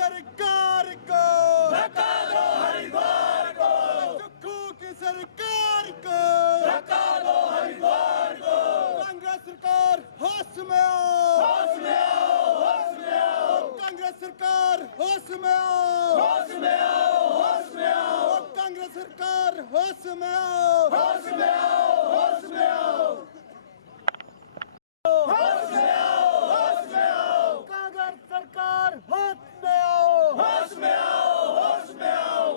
सरकार को धक्का दो हरिद्वार को, सुक्खू की सरकार को धक्का दो हरिद्वार को। कांग्रेस सरकार होश में आओ, होश में आओ, होश में आओ। कांग्रेस सरकार होश में आओ, होश में आओ, होश में आओ। कांग्रेस सरकार होश में आओ, होश में आओ, होश में आओ, होश में आओ, होश में आओ। कांग्रेस सरकार होश में आओ, होश में आओ, होश में आओ।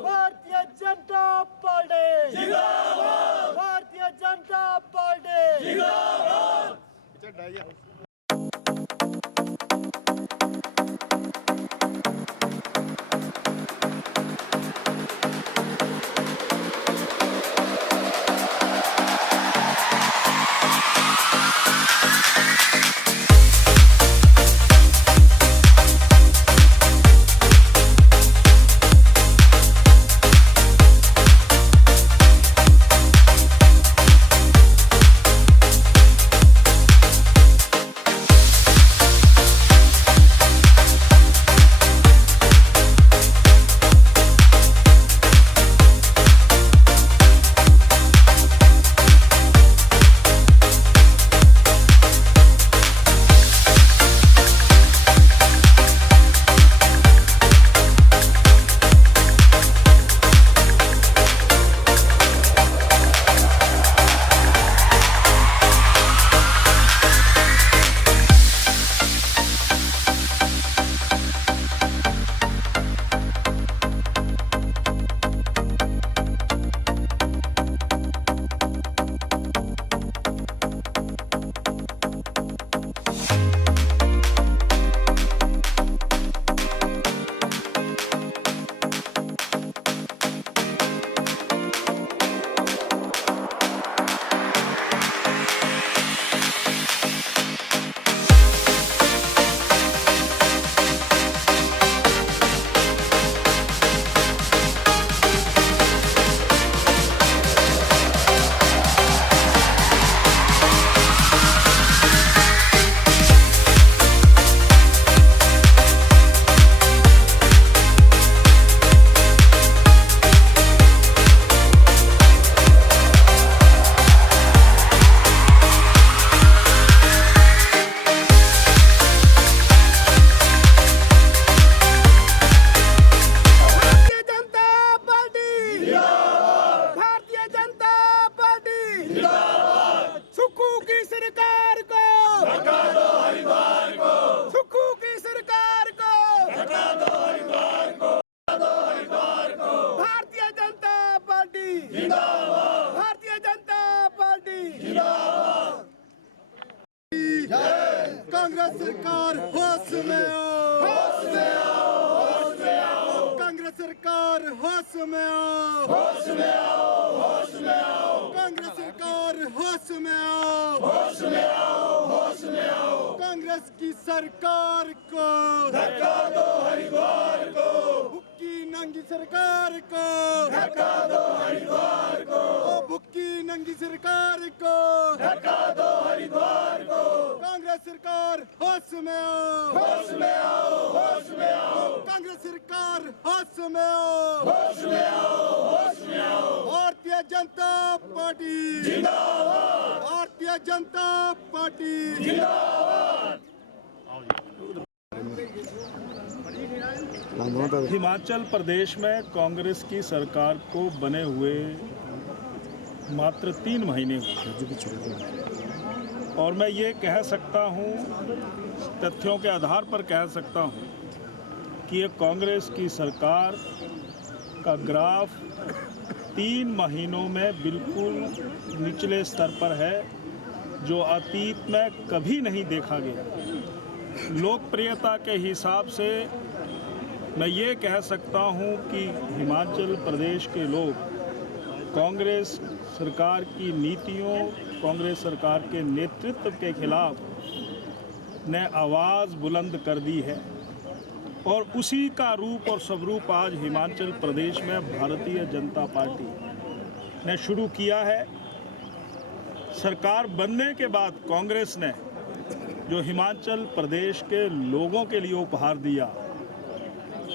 भारतीय जनता पार्टी जिंदाबाद, भारतीय जनता पार्टी जिंदाबाद। कांग्रेस सरकार होश में आओ, होश में आओ, होश में आओ। कांग्रेस सरकार होश में आओ, होश में आओ, होश में आओ। कांग्रेस सरकार होश में आओ, होश में आओ, होश में आओ। कांग्रेस की सरकार को धक्का दो हरिद्वार को, भुक्की नंगी सरकार को धक्का दो हरिद्वार को। भुक्की नंगी सरकार को धक्का दो हरिद्वार को। कांग्रेस सरकार होश में आओ, होश में आओ, होश में आओ। कांग्रेस सरकार होश में आओ, होश में आओ, होश में आओ। भारतीय जनता पार्टी जिंदाबाद, भारतीय जनता पार्टी जिंदाबाद। हिमाचल प्रदेश में कांग्रेस की सरकार को बने हुए मात्र 3 महीने हुए और मैं ये कह सकता हूँ, तथ्यों के आधार पर कह सकता हूँ कि ये कांग्रेस की सरकार का ग्राफ 3 महीनों में बिल्कुल निचले स्तर पर है, जो अतीत में कभी नहीं देखा गया। लोकप्रियता के हिसाब से मैं ये कह सकता हूँ कि हिमाचल प्रदेश के लोग कांग्रेस सरकार की नीतियों, कांग्रेस सरकार के नेतृत्व के खिलाफ ने आवाज़ बुलंद कर दी है और उसी का रूप और स्वरूप आज हिमाचल प्रदेश में भारतीय जनता पार्टी ने शुरू किया है। सरकार बनने के बाद कांग्रेस ने जो हिमाचल प्रदेश के लोगों के लिए उपहार दिया,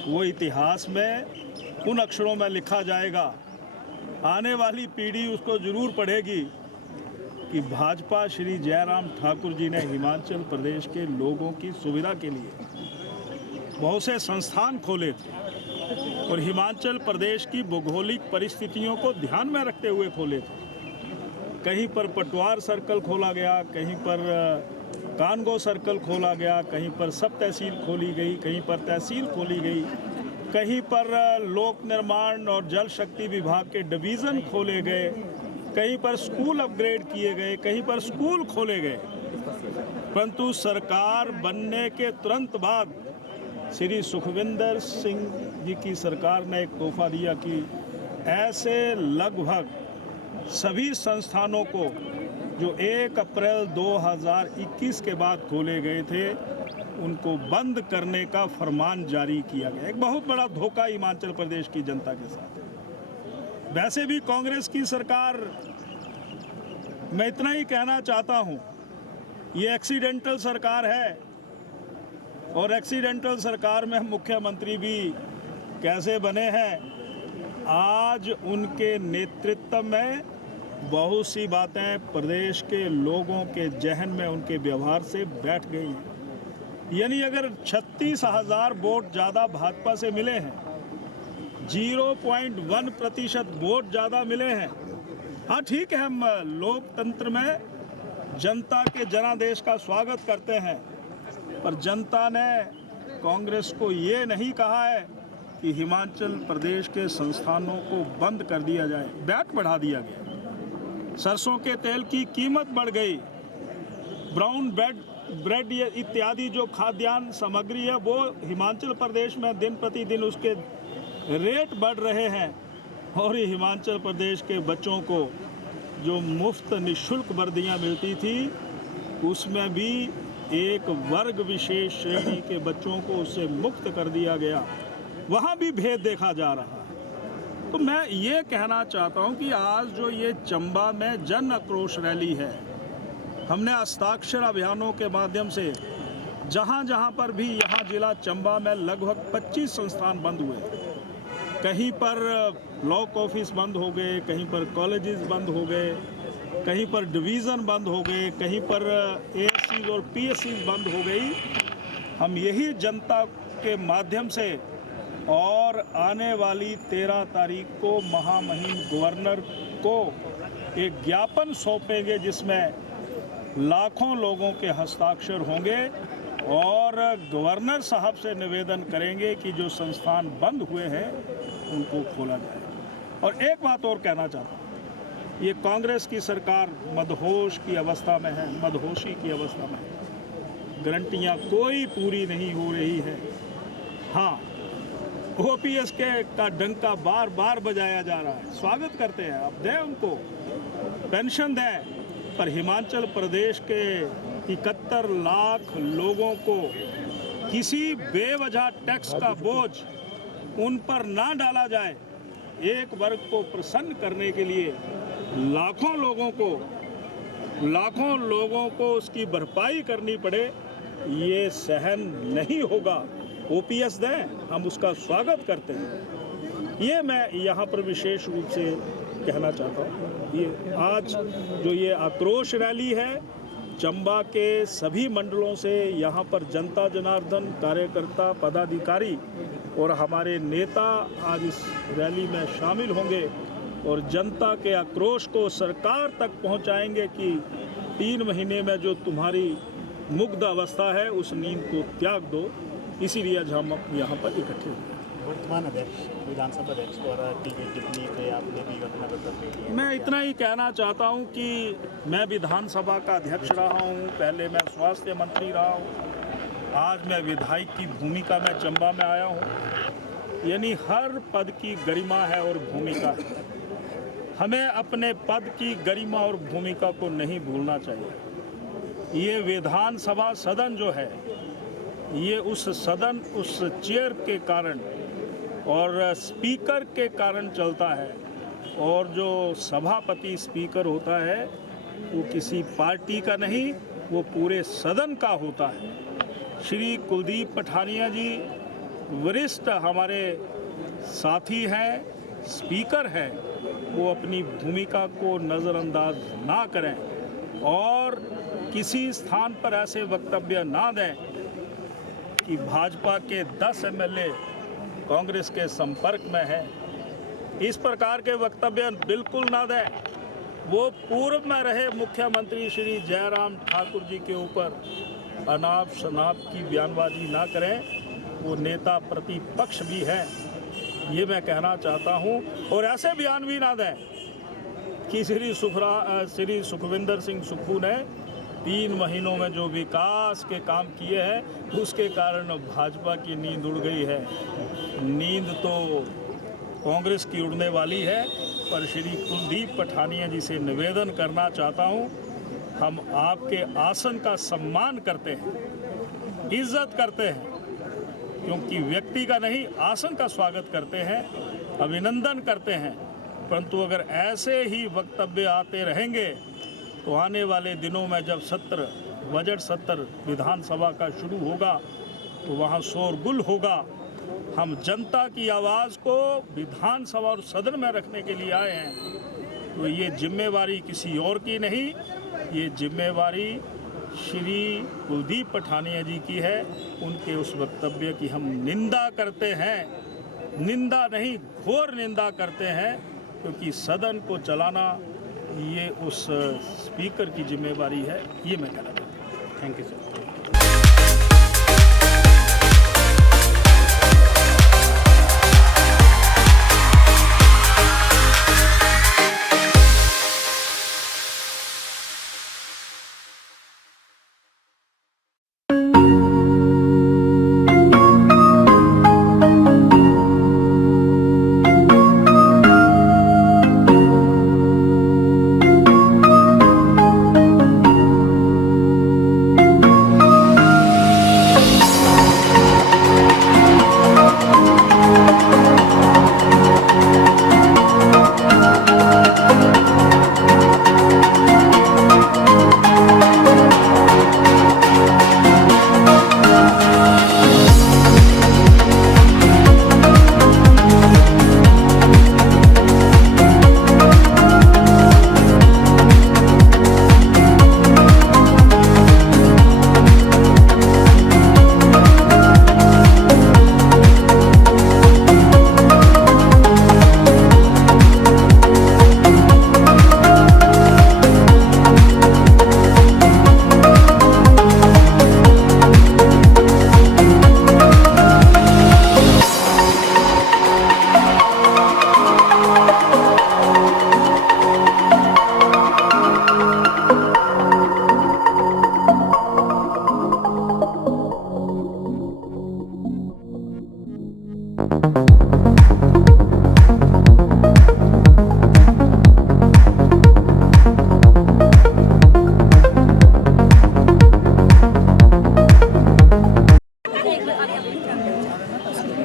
वो इतिहास में उन अक्षरों में लिखा जाएगा, आने वाली पीढ़ी उसको ज़रूर पढ़ेगी कि भाजपा श्री जयराम ठाकुर जी ने हिमाचल प्रदेश के लोगों की सुविधा के लिए बहुत से संस्थान खोले थे और हिमाचल प्रदेश की भौगोलिक परिस्थितियों को ध्यान में रखते हुए खोले थे। कहीं पर पटवार सर्कल खोला गया, कहीं पर कानगो सर्कल खोला गया, कहीं पर सब तहसील खोली गई, कहीं पर तहसील खोली गई, कहीं पर लोक निर्माण और जल शक्ति विभाग के डिवीज़न खोले गए, कहीं पर स्कूल अपग्रेड किए गए, कहीं पर स्कूल खोले गए। परंतु सरकार बनने के तुरंत बाद श्री सुखविंदर सिंह जी की सरकार ने एक तोहफा दिया कि ऐसे लगभग सभी संस्थानों को जो 1 अप्रैल 2021 के बाद खोले गए थे उनको बंद करने का फरमान जारी किया गया। एक बहुत बड़ा धोखा हिमाचल प्रदेश की जनता के साथ। वैसे भी कांग्रेस की सरकार, मैं इतना ही कहना चाहता हूँ, ये एक्सीडेंटल सरकार है और एक्सीडेंटल सरकार में मुख्यमंत्री भी कैसे बने हैं। आज उनके नेतृत्व में बहुत सी बातें प्रदेश के लोगों के जहन में उनके व्यवहार से बैठ गई हैं। यानी अगर 36,000 वोट ज़्यादा भाजपा से मिले हैं, 0.1% वोट ज़्यादा मिले हैं। हाँ ठीक है, हम लोकतंत्र में जनता के जनादेश का स्वागत करते हैं, पर जनता ने कांग्रेस को ये नहीं कहा है कि हिमाचल प्रदेश के संस्थानों को बंद कर दिया जाए। वैट बढ़ा दिया गया, सरसों के तेल की कीमत बढ़ गई, ब्राउन ब्रेड इत्यादि जो खाद्यान्न सामग्री है वो हिमाचल प्रदेश में दिन प्रतिदिन उसके रेट बढ़ रहे हैं। और ये हिमाचल प्रदेश के बच्चों को जो मुफ्त निःशुल्क वर्दियाँ मिलती थी उसमें भी एक वर्ग विशेष श्रेणी के बच्चों को उससे मुक्त कर दिया गया। वहाँ भी भेद देखा जा रहा है। तो मैं ये कहना चाहता हूँ कि आज जो ये चंबा में जन आक्रोश रैली है, हमने हस्ताक्षर अभियानों के माध्यम से जहाँ जहाँ पर भी, यहाँ जिला चंबा में लगभग 25 संस्थान बंद हुए। कहीं पर लॉ ऑफिस बंद हो गए, कहीं पर कॉलेजेस बंद हो गए, कहीं पर डिवीज़न बंद हो गए, कहीं पर एएससी और पीएससी बंद हो गई। हम यही जनता के माध्यम से और आने वाली 13 तारीख को महामहिम गवर्नर को एक ज्ञापन सौंपेंगे जिसमें लाखों लोगों के हस्ताक्षर होंगे और गवर्नर साहब से निवेदन करेंगे कि जो संस्थान बंद हुए हैं उनको खोला जाए। और एक बात और कहना चाहता हूँ, ये कांग्रेस की सरकार मदहोश की अवस्था में है, मदहोशी की अवस्था में है। गारंटियाँ कोई पूरी नहीं हो रही है। हाँ, ओपीएस का डंका बार बार बजाया जा रहा है, स्वागत करते हैं, अब दें उनको पेंशन दें, पर हिमाचल प्रदेश के 71 लाख लोगों को किसी बेवजह टैक्स का बोझ उन पर ना डाला जाए। एक वर्ग को प्रसन्न करने के लिए लाखों लोगों को उसकी भरपाई करनी पड़े, ये सहन नहीं होगा। ओपीएस दें, हम उसका स्वागत करते हैं। ये मैं यहाँ पर विशेष रूप से कहना चाहता हूँ। ये आज जो ये आक्रोश रैली है, चंबा के सभी मंडलों से यहाँ पर जनता जनार्दन, कार्यकर्ता, पदाधिकारी और हमारे नेता आज इस रैली में शामिल होंगे और जनता के आक्रोश को सरकार तक पहुँचाएंगे कि 3 महीने में जो तुम्हारी मुग्ध अवस्था है उस नींद को त्याग दो। इसीलिए आज हम यहाँ पर इकट्ठे हुए। वर्तमान अध्यक्ष, विधानसभा अध्यक्ष द्वारा की गई टिप्पणी पे आपने भी घटना बदल। मैं इतना ही कहना चाहता हूँ कि मैं विधानसभा का अध्यक्ष रहा हूँ, पहले मैं स्वास्थ्य मंत्री रहा हूँ, आज मैं विधायक की भूमिका में चंबा में आया हूँ। यानी हर पद की गरिमा है और भूमिका है। हमें अपने पद की गरिमा और भूमिका को नहीं भूलना चाहिए। ये विधानसभा सदन जो है, ये उस सदन, उस चेयर के कारण और स्पीकर के कारण चलता है, और जो सभापति स्पीकर होता है वो किसी पार्टी का नहीं, वो पूरे सदन का होता है। श्री कुलदीप पठानिया जी वरिष्ठ हमारे साथी हैं, स्पीकर हैं, वो अपनी भूमिका को नज़रअंदाज ना करें और किसी स्थान पर ऐसे वक्तव्य ना दें कि भाजपा के 10 एमएलए कांग्रेस के संपर्क में हैं। इस प्रकार के वक्तव्य बिल्कुल ना दें। वो पूर्व में रहे मुख्यमंत्री श्री जयराम ठाकुर जी के ऊपर अनाप शनाप की बयानबाजी ना करें। वो नेता प्रतिपक्ष भी हैं, ये मैं कहना चाहता हूं। और ऐसे बयान भी ना दें कि श्री सुखविंदर सिंह सुक्खू ने 3 महीनों में जो विकास के काम किए हैं उसके कारण भाजपा की नींद उड़ गई है। नींद तो कांग्रेस की उड़ने वाली है। पर श्री कुलदीप पठानिया जी से निवेदन करना चाहता हूं, हम आपके आसन का सम्मान करते हैं, इज्जत करते हैं, क्योंकि व्यक्ति का नहीं आसन का स्वागत करते हैं, अभिनंदन करते हैं। परंतु अगर ऐसे ही वक्तव्य आते रहेंगे तो आने वाले दिनों में जब बजट सत्र विधानसभा का शुरू होगा तो वहाँ शोरगुल होगा। हम जनता की आवाज़ को विधानसभा और सदन में रखने के लिए आए हैं, तो ये जिम्मेवारी किसी और की नहीं, ये जिम्मेवारी श्री कुलदीप पठानिया जी की है। उनके उस वक्तव्य की हम निंदा करते हैं, निंदा नहीं घोर निंदा करते हैं, क्योंकि सदन को चलाना ये उस स्पीकर की जिम्मेवारी है। ये मैं कहना चाहता हूँ। Thank you sir.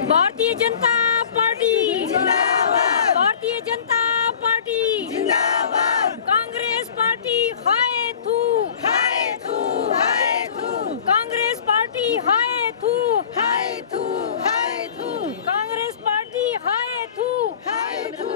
Bharatiya Janata party जिंदाबाद, भारतीय जनता पार्टी जिंदाबाद, कांग्रेस पार्टी हाय थू, हाय थू, हाय थू, कांग्रेस पार्टी हाय थू, हाय थू, हाय थू, कांग्रेस पार्टी हाय थू, हाय थू।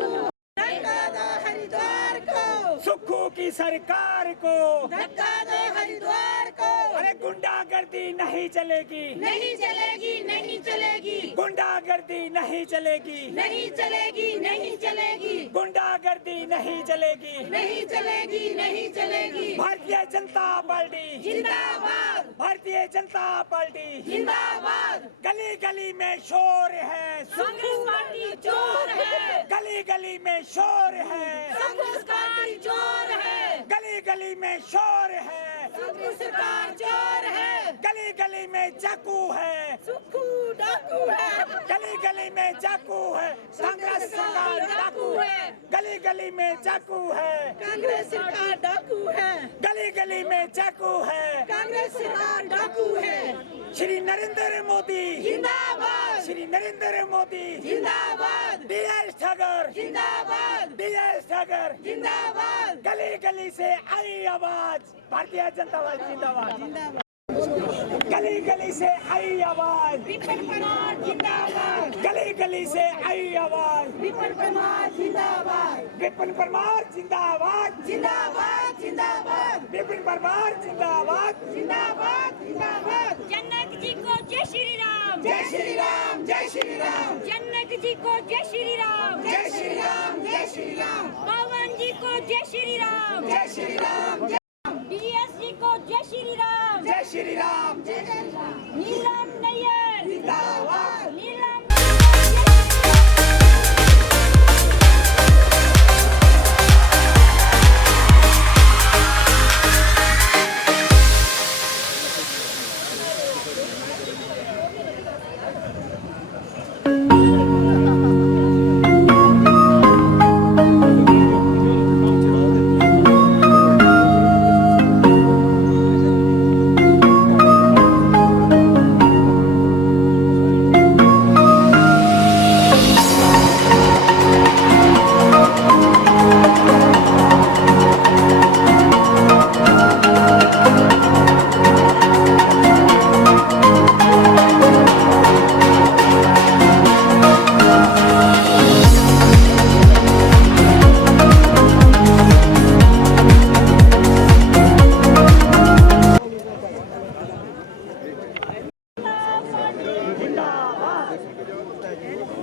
धक्का दो हरिद्वार को, सुक्खू की सरकार को, धक्का दो हरिद्वार को। अरे गुंडागर्दी नहीं चलेगी, नहीं चलेगी, नहीं चलेगी, गुंडागर्दी नहीं चलेगी, नहीं चलेगी, नहीं चलेगी, गुंडागर्दी नहीं चलेगी, नहीं चलेगी, नहीं चलेगी। भारतीय जनता पार्टी जिंदाबाद, भारतीय जनता पार्टी जिंदाबाद। गली गली में शोर है, कांग्रेस पार्टी चोर है, गली गली में शोर है, कांग्रेस पार्टी चोर है, गली गली में शोर है, कांग्रेस सरकार चोर है, गली गली में चाकू है, सुक्खू डाकू है, गली गली में चाकू है, कांग्रेस सरकार डाकू है, गली गली में चाकू है, कांग्रेस सरकार डाकू है, गली गली में चाकू है, कांग्रेस सरकार डाकू है। श्री नरेंद्र मोदी जिंदाबाद, श्री नरेंद्र मोदी जिंदाबाद, डीएस ठाकर जिंदाबाद, डीएस ठाकर जिंदाबाद। गली गली से आई आवाज भारतीय जनता पार्टी जिंदाबाद। गली गली से आई आवाज, विपिन परमार जिंदाबाद, गली गली से आई आवाज, विपिन परमार जिंदाबाद, विपिन परमार जिंदाबाद, जिंदाबाद जिंदाबाद, विपिन परमार जिंदाबाद, जिंदाबाद जिंदाबाद। जनक जी को जय श्री राम, जय श्री राम, जय श्री राम, जनक जी को जय श्री राम, जय श्री राम, जय श्री राम, पवन जी को जय श्री राम, जय श्री राम, डीएस जी को जय श्री राम, जय श्री राम, नीलम नैयर जिंदाबाद। नीलम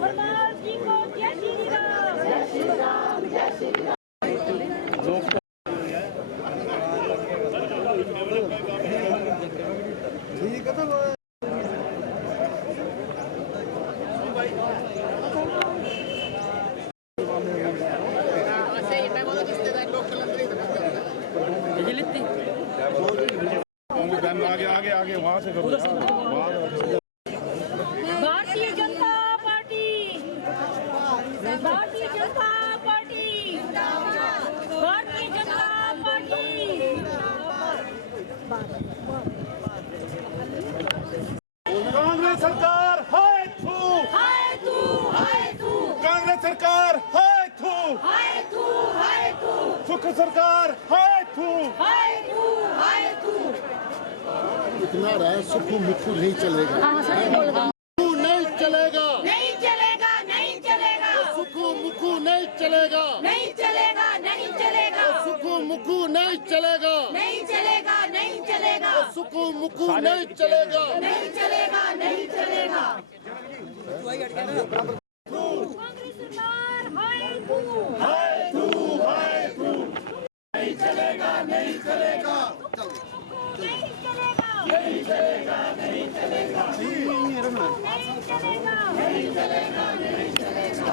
परमार जी को जय श्री राम, जय श्री राम, जय श्री राम। ठीक है तो आगे आगे आगे वहाँ से करो Bharatiya Janata party, Bharatiya Janata party, Bharatiya Janata party. Congress सरकार हाय थू, हाय तू, हाय तू, कांग्रेस सरकार हाय थू, हाय तू, हाय तू, सुख सरकार हाय थू, हाय तू, हाय तू। इतना रहा सुखू मुखू नहीं चलेगा, मुखू नहीं चलेगा, नहीं चलेगा, नहीं चलेगा, सुखू मुखू नहीं चलेगा, नहीं चलेगा, नहीं चलेगा, सुखू मुखू नहीं चलेगा, नहीं चलेगा, नहीं चलेगा, सुखू मुखू नहीं चलेगा। नहीं चलेगा, नहीं चलेगा। कांग्रेस सरकार हाय तू, हाय थू, हाय थू। नहीं चलेगा, नहीं चलेगा, नहीं चलेगा, नहीं चलेगा, नहीं चलेगा, नहीं चलेगा, नहीं चलेगा, नहीं चलेगा।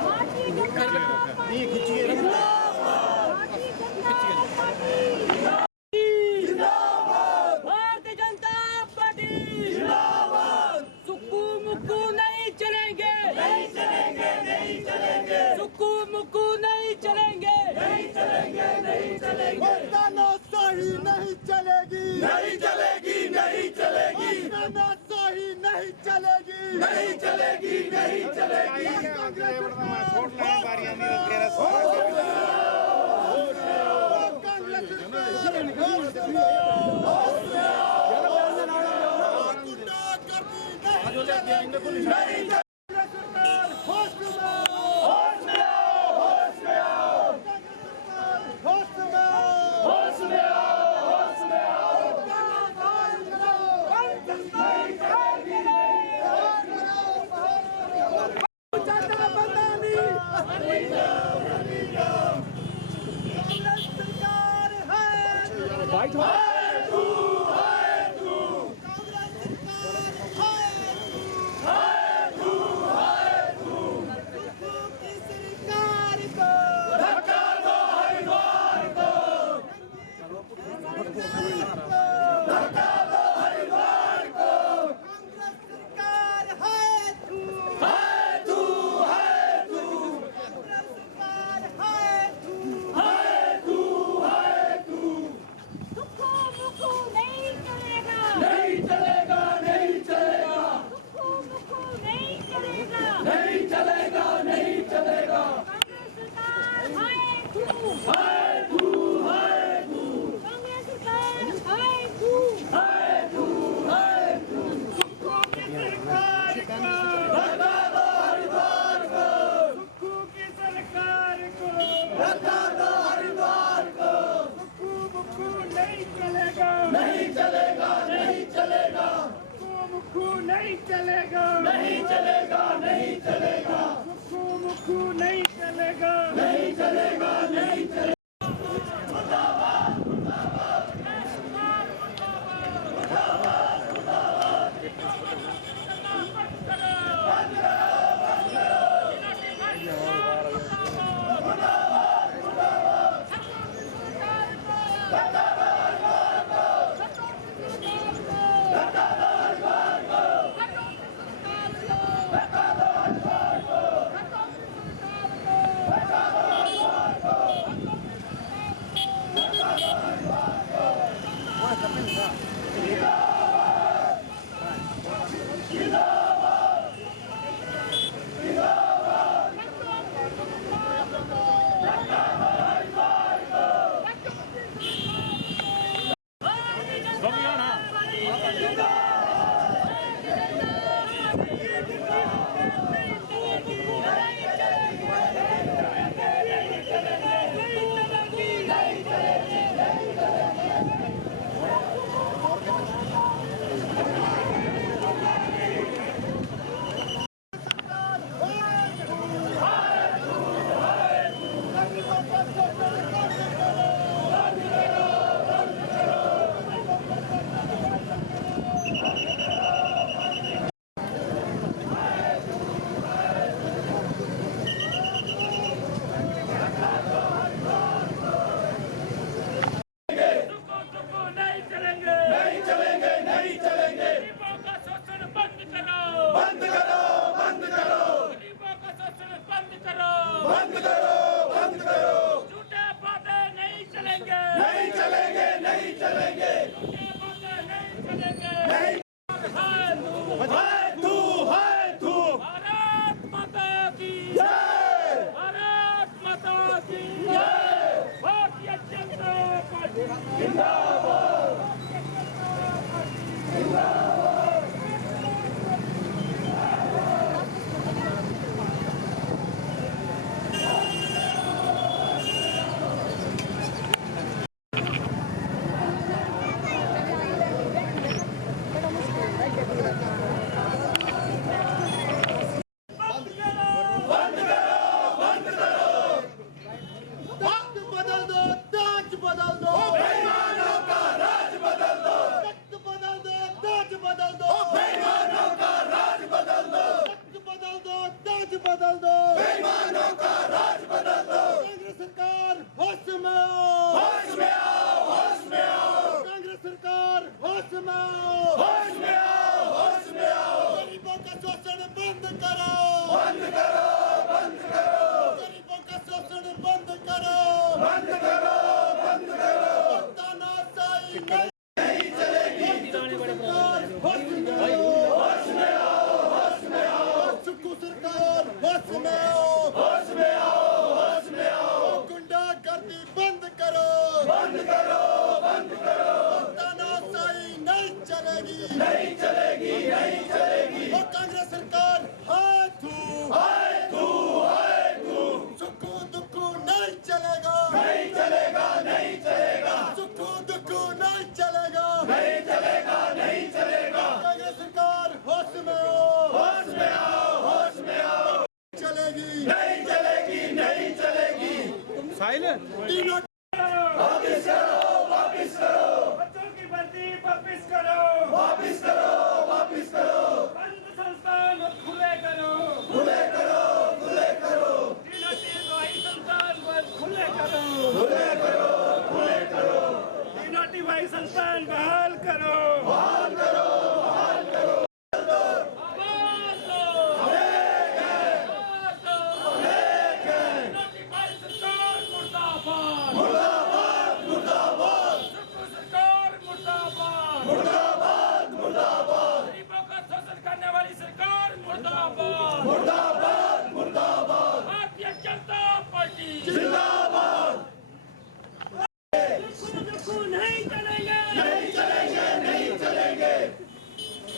भारतीय जनता पार्टी जिंदाबाद, भारतीय जनता पार्टी जिंदाबाद। सुक्कू मुक्कू नहीं चलेंगे, नहीं चलेंगे, नहीं चलेंगे, सुक्कू मुक्कू नहीं चलेंगे, नहीं चलेंगे, नहीं चलेंगे। तानाशाही नहीं चलेगी, नहीं चलेगी, नहीं चलेगी, तानाशाही नहीं चलेगी, नहीं चलेगी, नहीं चलेगी। बदल दो, बेईमानों का राज बदल दो। कांग्रेस सरकार होश में आओ, होश में आओ, होश में आओ। कांग्रेस सरकार होश में आओ, होश में आओ, होश में आओ। गरीबों का शोषण बंद करो, बंद करो, बंद करो। गरीबों का शोषण बंद करो, बंद करो, बंद करो। तानाशाही नहीं चलेगी। सरकार होश में आओ, होश में आओ, होश में आओ। सुक्खू सरकार होश में आओ, होश में आओ, होश में आओ। गुंडागर्दी बंद करो, बंद करो, बंद करो। तानाशाही नहीं चलेगी, नहीं चलेगी, नहीं चलेगी। वो कांग्रेस सरकार हाय थू, हाय थू, हाय थू। सुक्खू दुक्खू नहीं चलेगा, नहीं चलेगा, नहीं चलेगा। सुक्खू दुक्खू नहीं चलेगा, नहीं चलेगा, नहीं चलेगा। कांग्रेस सरकार होश में आओ, होश में आओ, होश में आओ। चलेगी, नहीं चलेगी, नहीं चलेगी। साइलेंट तीनों वापिस करो, वापिस करो। बच्चों की भर्ती वापिस करो, वापिस करो, वापिस करो। बंद संस्थान खुले करो, खुले करो, खुले करो। संस्थान खुले करो, खुले करो, खुले करो। भाई संस्थान बहाल करो, बहाल करो, बहाल करो। मुर्दाबाद, मुर्दाबाद, सरकार मुर्दाबाद, मुर्दाबाद, मुर्दाबाद। गरीबों का शोषण करने वाली सरकार मुर्दाबाद, मुर्दाबाद, मुर्दाबाद। भारतीय जनता पार्टी जिंदाबाद। नहीं चलेंगे, नहीं चलेंगे, नहीं चलेंगे।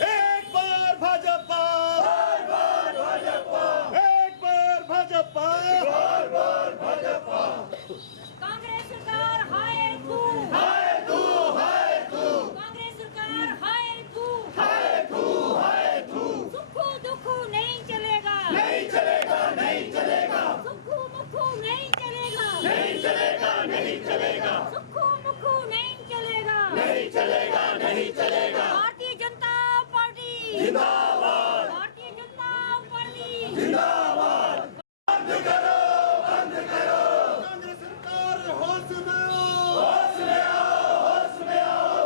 एक बार भाजपा, बार बार भाजपा। एक बार भाजपा, बार बार भाजपा। कांग्रेस सरकार हाय थू, हाय तू, हाय तू, कांग्रेस सरकार हाय थू, हाय तू, हाय तू। सुक्खू दुक्खू नहीं चलेगा, नहीं चलेगा, नहीं चलेगा, सुक्खू मुक्खू नहीं चलेगा, नहीं चलेगा, नहीं चलेगा, सुक्खू मुक्खू नहीं चलेगा, नहीं चलेगा, नहीं चलेगा। भारतीय जनता पार्टी जिंदाबाद, भारतीय जनता पार्टी जिंदाबाद। बंद करो, बंद करो। कांग्रेस सरकार होश में आओ, होश में आओ, होश में आओ।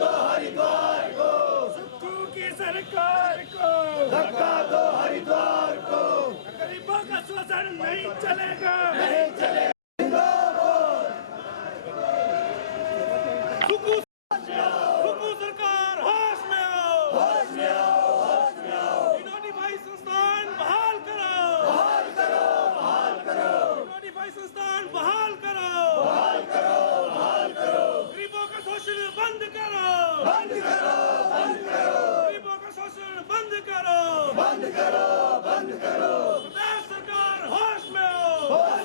तो हरिद्वार को, सुक्खू की सरकार को, धक्का दो हरिद्वार को। गरीबों का शोषण नहीं चलेगा, नहीं चलेगा। सुक्खू सरकार होश में आओ, होश में आओ, होश में आओ। भाई संस्थान बहाल करो, बहाल करो, बहाल करो। भाई संस्थान बहाल करो, बहाल करो, बहाल करो। गरीबों का शोषण बंद करो, बंद करो, बंद करो। गरीबों का शोषण बंद करो, बंद करो, बंद करो। प्रदेश सरकार होश में आओ, होश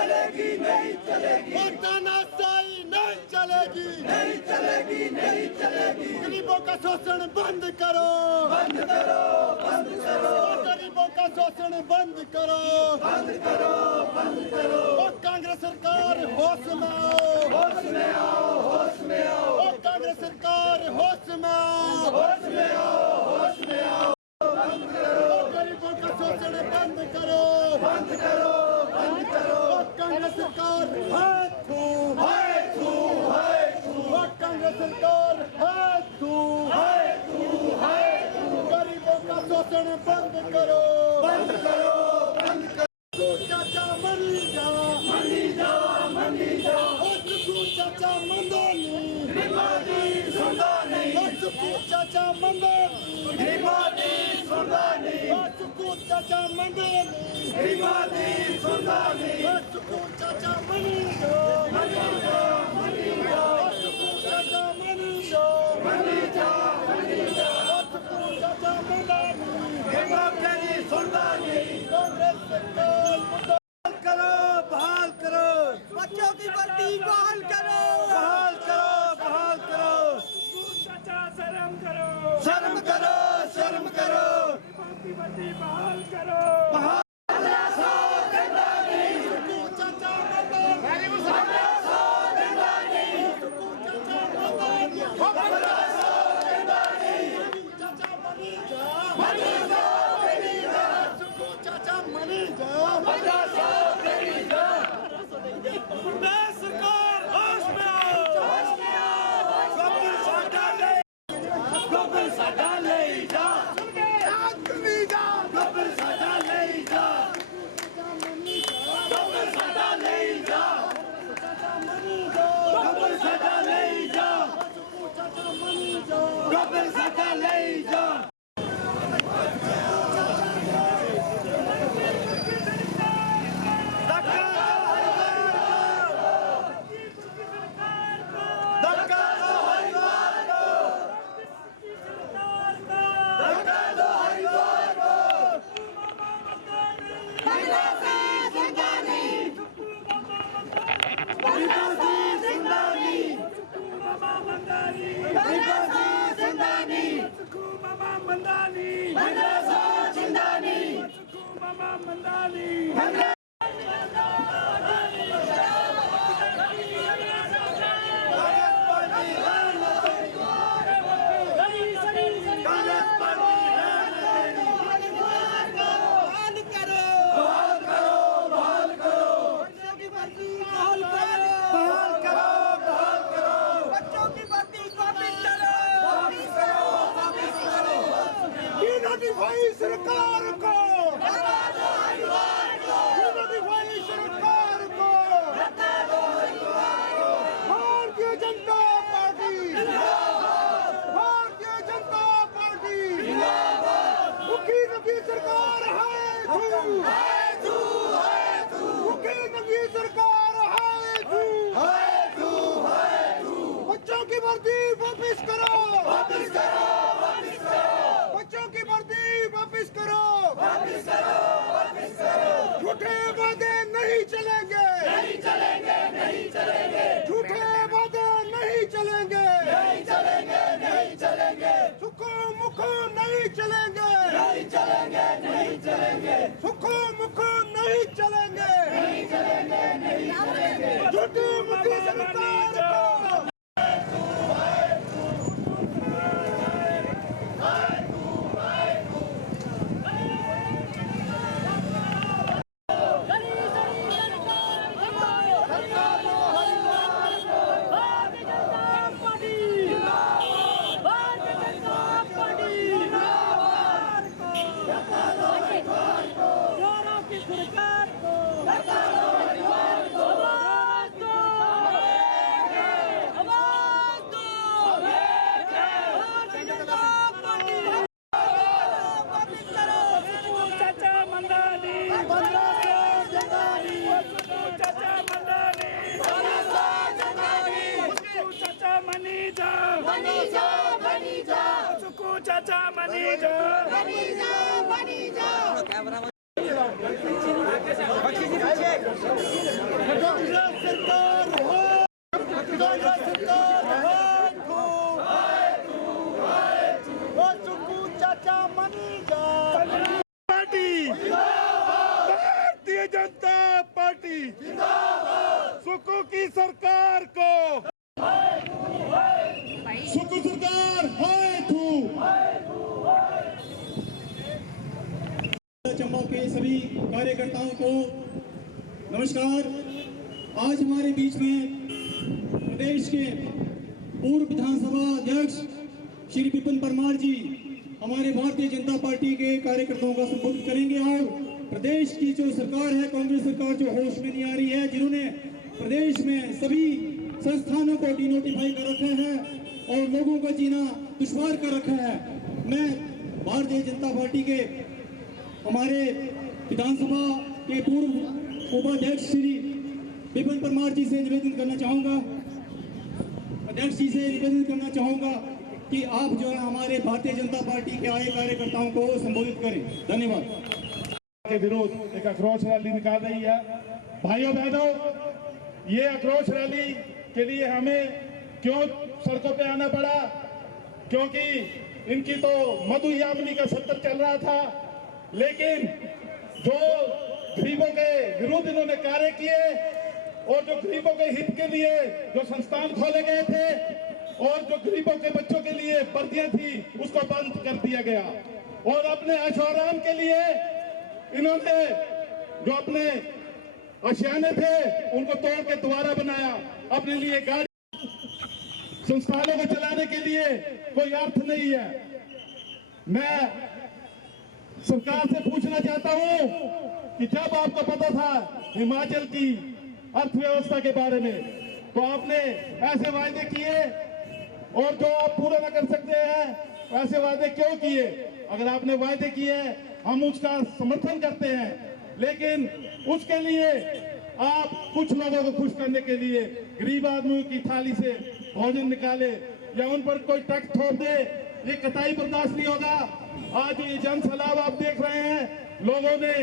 चलेगी नहीं चलेगी, और तानाशाही नहीं चलेगी नहीं चलेगी नहीं चलेगी। गरीबों का शोषण बंद करो बंद करो बंद करो, गरीबों का शोषण बंद करो बंद करो बंद करो। और कांग्रेस सरकार होश में आओ होश में आओ होश में आओ, और कांग्रेस सरकार होश में आओ होश में आओ होश में आओ। बंद करो गरीबों का शोषण बंद करो बंद करो बंद करो। कांग्रेस सरकार हाथ थू कांग्रेस सरकार हाथ थू गरीबों का शोषण बंद करो बंद करो बंद करो। चाचा मनी जा मनी जा मनी जा, चाचा मंदानी सुंदानी, चाचा मंदानी सुंदानी, चाचा मंदानी सुंदानी, चाचा मनी जा मनी जा मनी जा, चाचा मनी जा मनी जा मनी जा, चाचा मंदानी सुंदानी। कांग्रेस सरकार करो बहाल करो, बच्चों की भर्ती बहाल करो बहाल करो बहाल करो। चाचा शर्म करो शर्म करो शर्म करो, की भर्ती बहाल करो बहाल। सरकार को सरकार को भारतीय जनता पार्टी भारतीय जनता पार्टी मुखी सरकार है मुखी सरकार है। बच्चों की भर्ती वापिस करो वापिस करो वापिस करो, बच्चों की भर्ती वापिस करो वापिस करो वापिस करो। झूठे वादे नहीं चलेंगे नहीं चलेंगे नहीं चलेंगे, झूठे वादे नहीं चलेंगे नहीं चलेंगे नहीं चलेंगे। सुखो मुखो नहीं चलेंगे नहीं चलेंगे नहीं चलेंगे, सुखो मुखो नहीं चलेंगे नहीं चलेंगे नहीं चलेंगे। झूठी मुखी सरकार को चाचा मनीजा मनीजा मनीजा। कैमरा सरकार कांग्रेस सरकार वो चुकू चाचा मनीगा पार्टी भारतीय जनता पार्टी सुकू की सरकार को सुकू सरकार हाय तू चंबा के सभी कार्यकर्ताओं को नमस्कार। आज हमारे बीच में प्रदेश के पूर्व विधानसभा अध्यक्ष श्री विपिन परमार जी हमारे भारतीय जनता पार्टी के कार्यकर्ताओं का संबोधित करेंगे और प्रदेश की जो सरकार है कांग्रेस सरकार जो होश में नहीं आ रही है, जिन्होंने प्रदेश में सभी संस्थानों को डिनोटिफाई कर रखा है और लोगों का जीना दुश्वार कर रखा है, मैं भारतीय जनता पार्टी के हमारे विधानसभा के पूर्व उपाध्यक्ष श्री विपिन परमार जी से निवेदन करना चाहूंगा, अध्यक्ष जी से निवेदन करना चाहूंगा कि आप जो है हमारे भारतीय जनता पार्टी के आए कार्यकर्ताओं को संबोधित करें। धन्यवाद। के विरोध एक आक्रोश रैली निकाल रही है। भाइयों बहनों, ये आक्रोश रैली के लिए हमें क्यों सड़कों पे आना पड़ा? क्योंकि इनकी तो मधु यामिनी का सत्र चल रहा था, लेकिन जो गरीबों के विरुद्ध इन्होंने कार्य किए और जो गरीबों के हित के लिए जो संस्थान खोले गए थे और जो गरीबों के बच्चों के लिए वर्दियां थी उसको बंद कर दिया गया और अपने ऐशोआराम के लिए इन्होंने जो अपने आशियाने थे उनको तोड़ के दोबारा बनाया। अपने लिए गाड़ी संस्थानों को चलाने के लिए कोई अर्थ नहीं है। मैं सरकार से पूछना चाहता हूं कि जब आपको पता था हिमाचल की अर्थव्यवस्था के बारे में तो आपने ऐसे वायदे किए और जो आप पूरा न कर सकते हैं ऐसे वायदे क्यों किए? अगर आपने वायदे किए हम उसका समर्थन करते हैं, लेकिन उसके लिए आप कुछ लोगों को खुश करने के लिए गरीब आदमियों की थाली से भोजन निकाले या उन पर कोई टैक्स थोप दे, ये कतई बर्दाश्त नहीं होगा। आज ये जन सैलाब आप देख रहे हैं, लोगों ने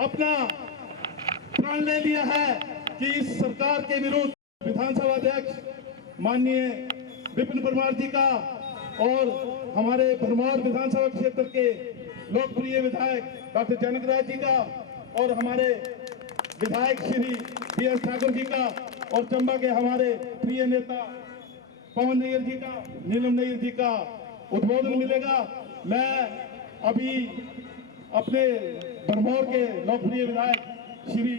अपना प्रण ले लिया है कि इस सरकार के विरुद्ध विधानसभा अध्यक्ष माननीय विपिन परमार जी का और हमारे भरमौर विधानसभा क्षेत्र के लोकप्रिय विधायक डॉक्टर जनकराज जी का और हमारे विधायक श्री PS ठाकुर जी का और चंबा के हमारे प्रिय नेता पवन नैयर जी का, नीलम नैयर जी का उद्बोधन मिलेगा। मैं अभी अपने भरमौर के लोकप्रिय विधायक श्री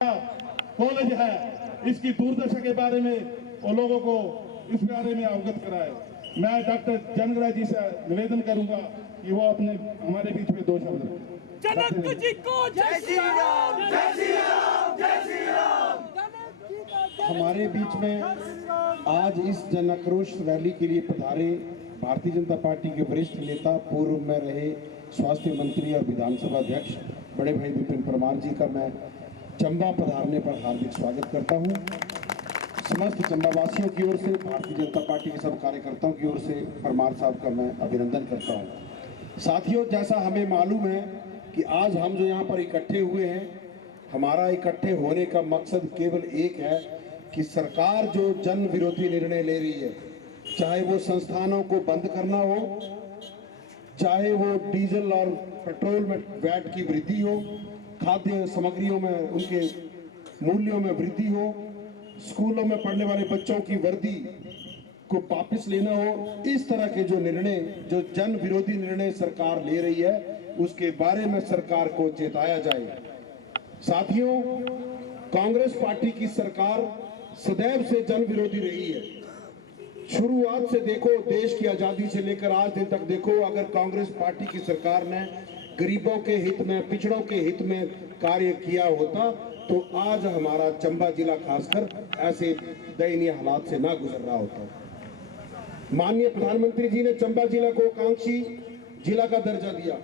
कॉलेज है इसकी दुर्दशा के बारे में और लोगों को इस बारे में अवगत कराए। मैं डॉक्टर जनकराज जी से निवेदन करूंगा कि वो अपने हमारे बीच में 2 शब्द रखें। जनक जी को जय श्री राम, जय श्री राम, जय श्री राम। हमारे बीच में आज इस जन आक्रोश रैली के लिए पधारे भारतीय जनता पार्टी के वरिष्ठ नेता, पूर्व में रहे स्वास्थ्य मंत्री और विधानसभा अध्यक्ष बड़े भाई विपिन परमार जी का मैं चंबा पधारने पर हार्दिक स्वागत करता हूं। समस्त चंबा वासियों की ओर से, भारतीय जनता पार्टी के सब कार्यकर्ताओं की ओर से परमार साहब का मैं अभिनंदन करता हूं। साथियों, जैसा हमें मालूम है कि आज हम जो यहाँ पर इकट्ठे हुए हैं, हमारा इकट्ठे होने का मकसद केवल एक है कि सरकार जो जन विरोधी निर्णय ले रही है, चाहे वो संस्थानों को बंद करना हो, चाहे वो डीजल और पेट्रोल में वैट की वृद्धि हो, खाद्य सामग्रियों में उनके मूल्यों में वृद्धि हो, स्कूलों में पढ़ने वाले बच्चों की वर्दी को वापस लेना हो, इस तरह के जो निर्णय, जो जन विरोधी निर्णय सरकार ले रही है, उसके बारे में सरकार को चेताया जाए। साथियों, कांग्रेस पार्टी की सरकार सदैव से जन विरोधी रही है। शुरुआत से देखो, देश की आजादी से लेकर आज दिन तक देखो, अगर कांग्रेस पार्टी की सरकार ने गरीबों के हित में, पिछड़ों के हित में कार्य किया होता तो आज हमारा चंबा जिला खासकर ऐसे दयनीय हालात से ना गुजर रहा होता। माननीय प्रधानमंत्री जी ने चंबा जिला को आकांक्षी जिला का दर्जा दिया।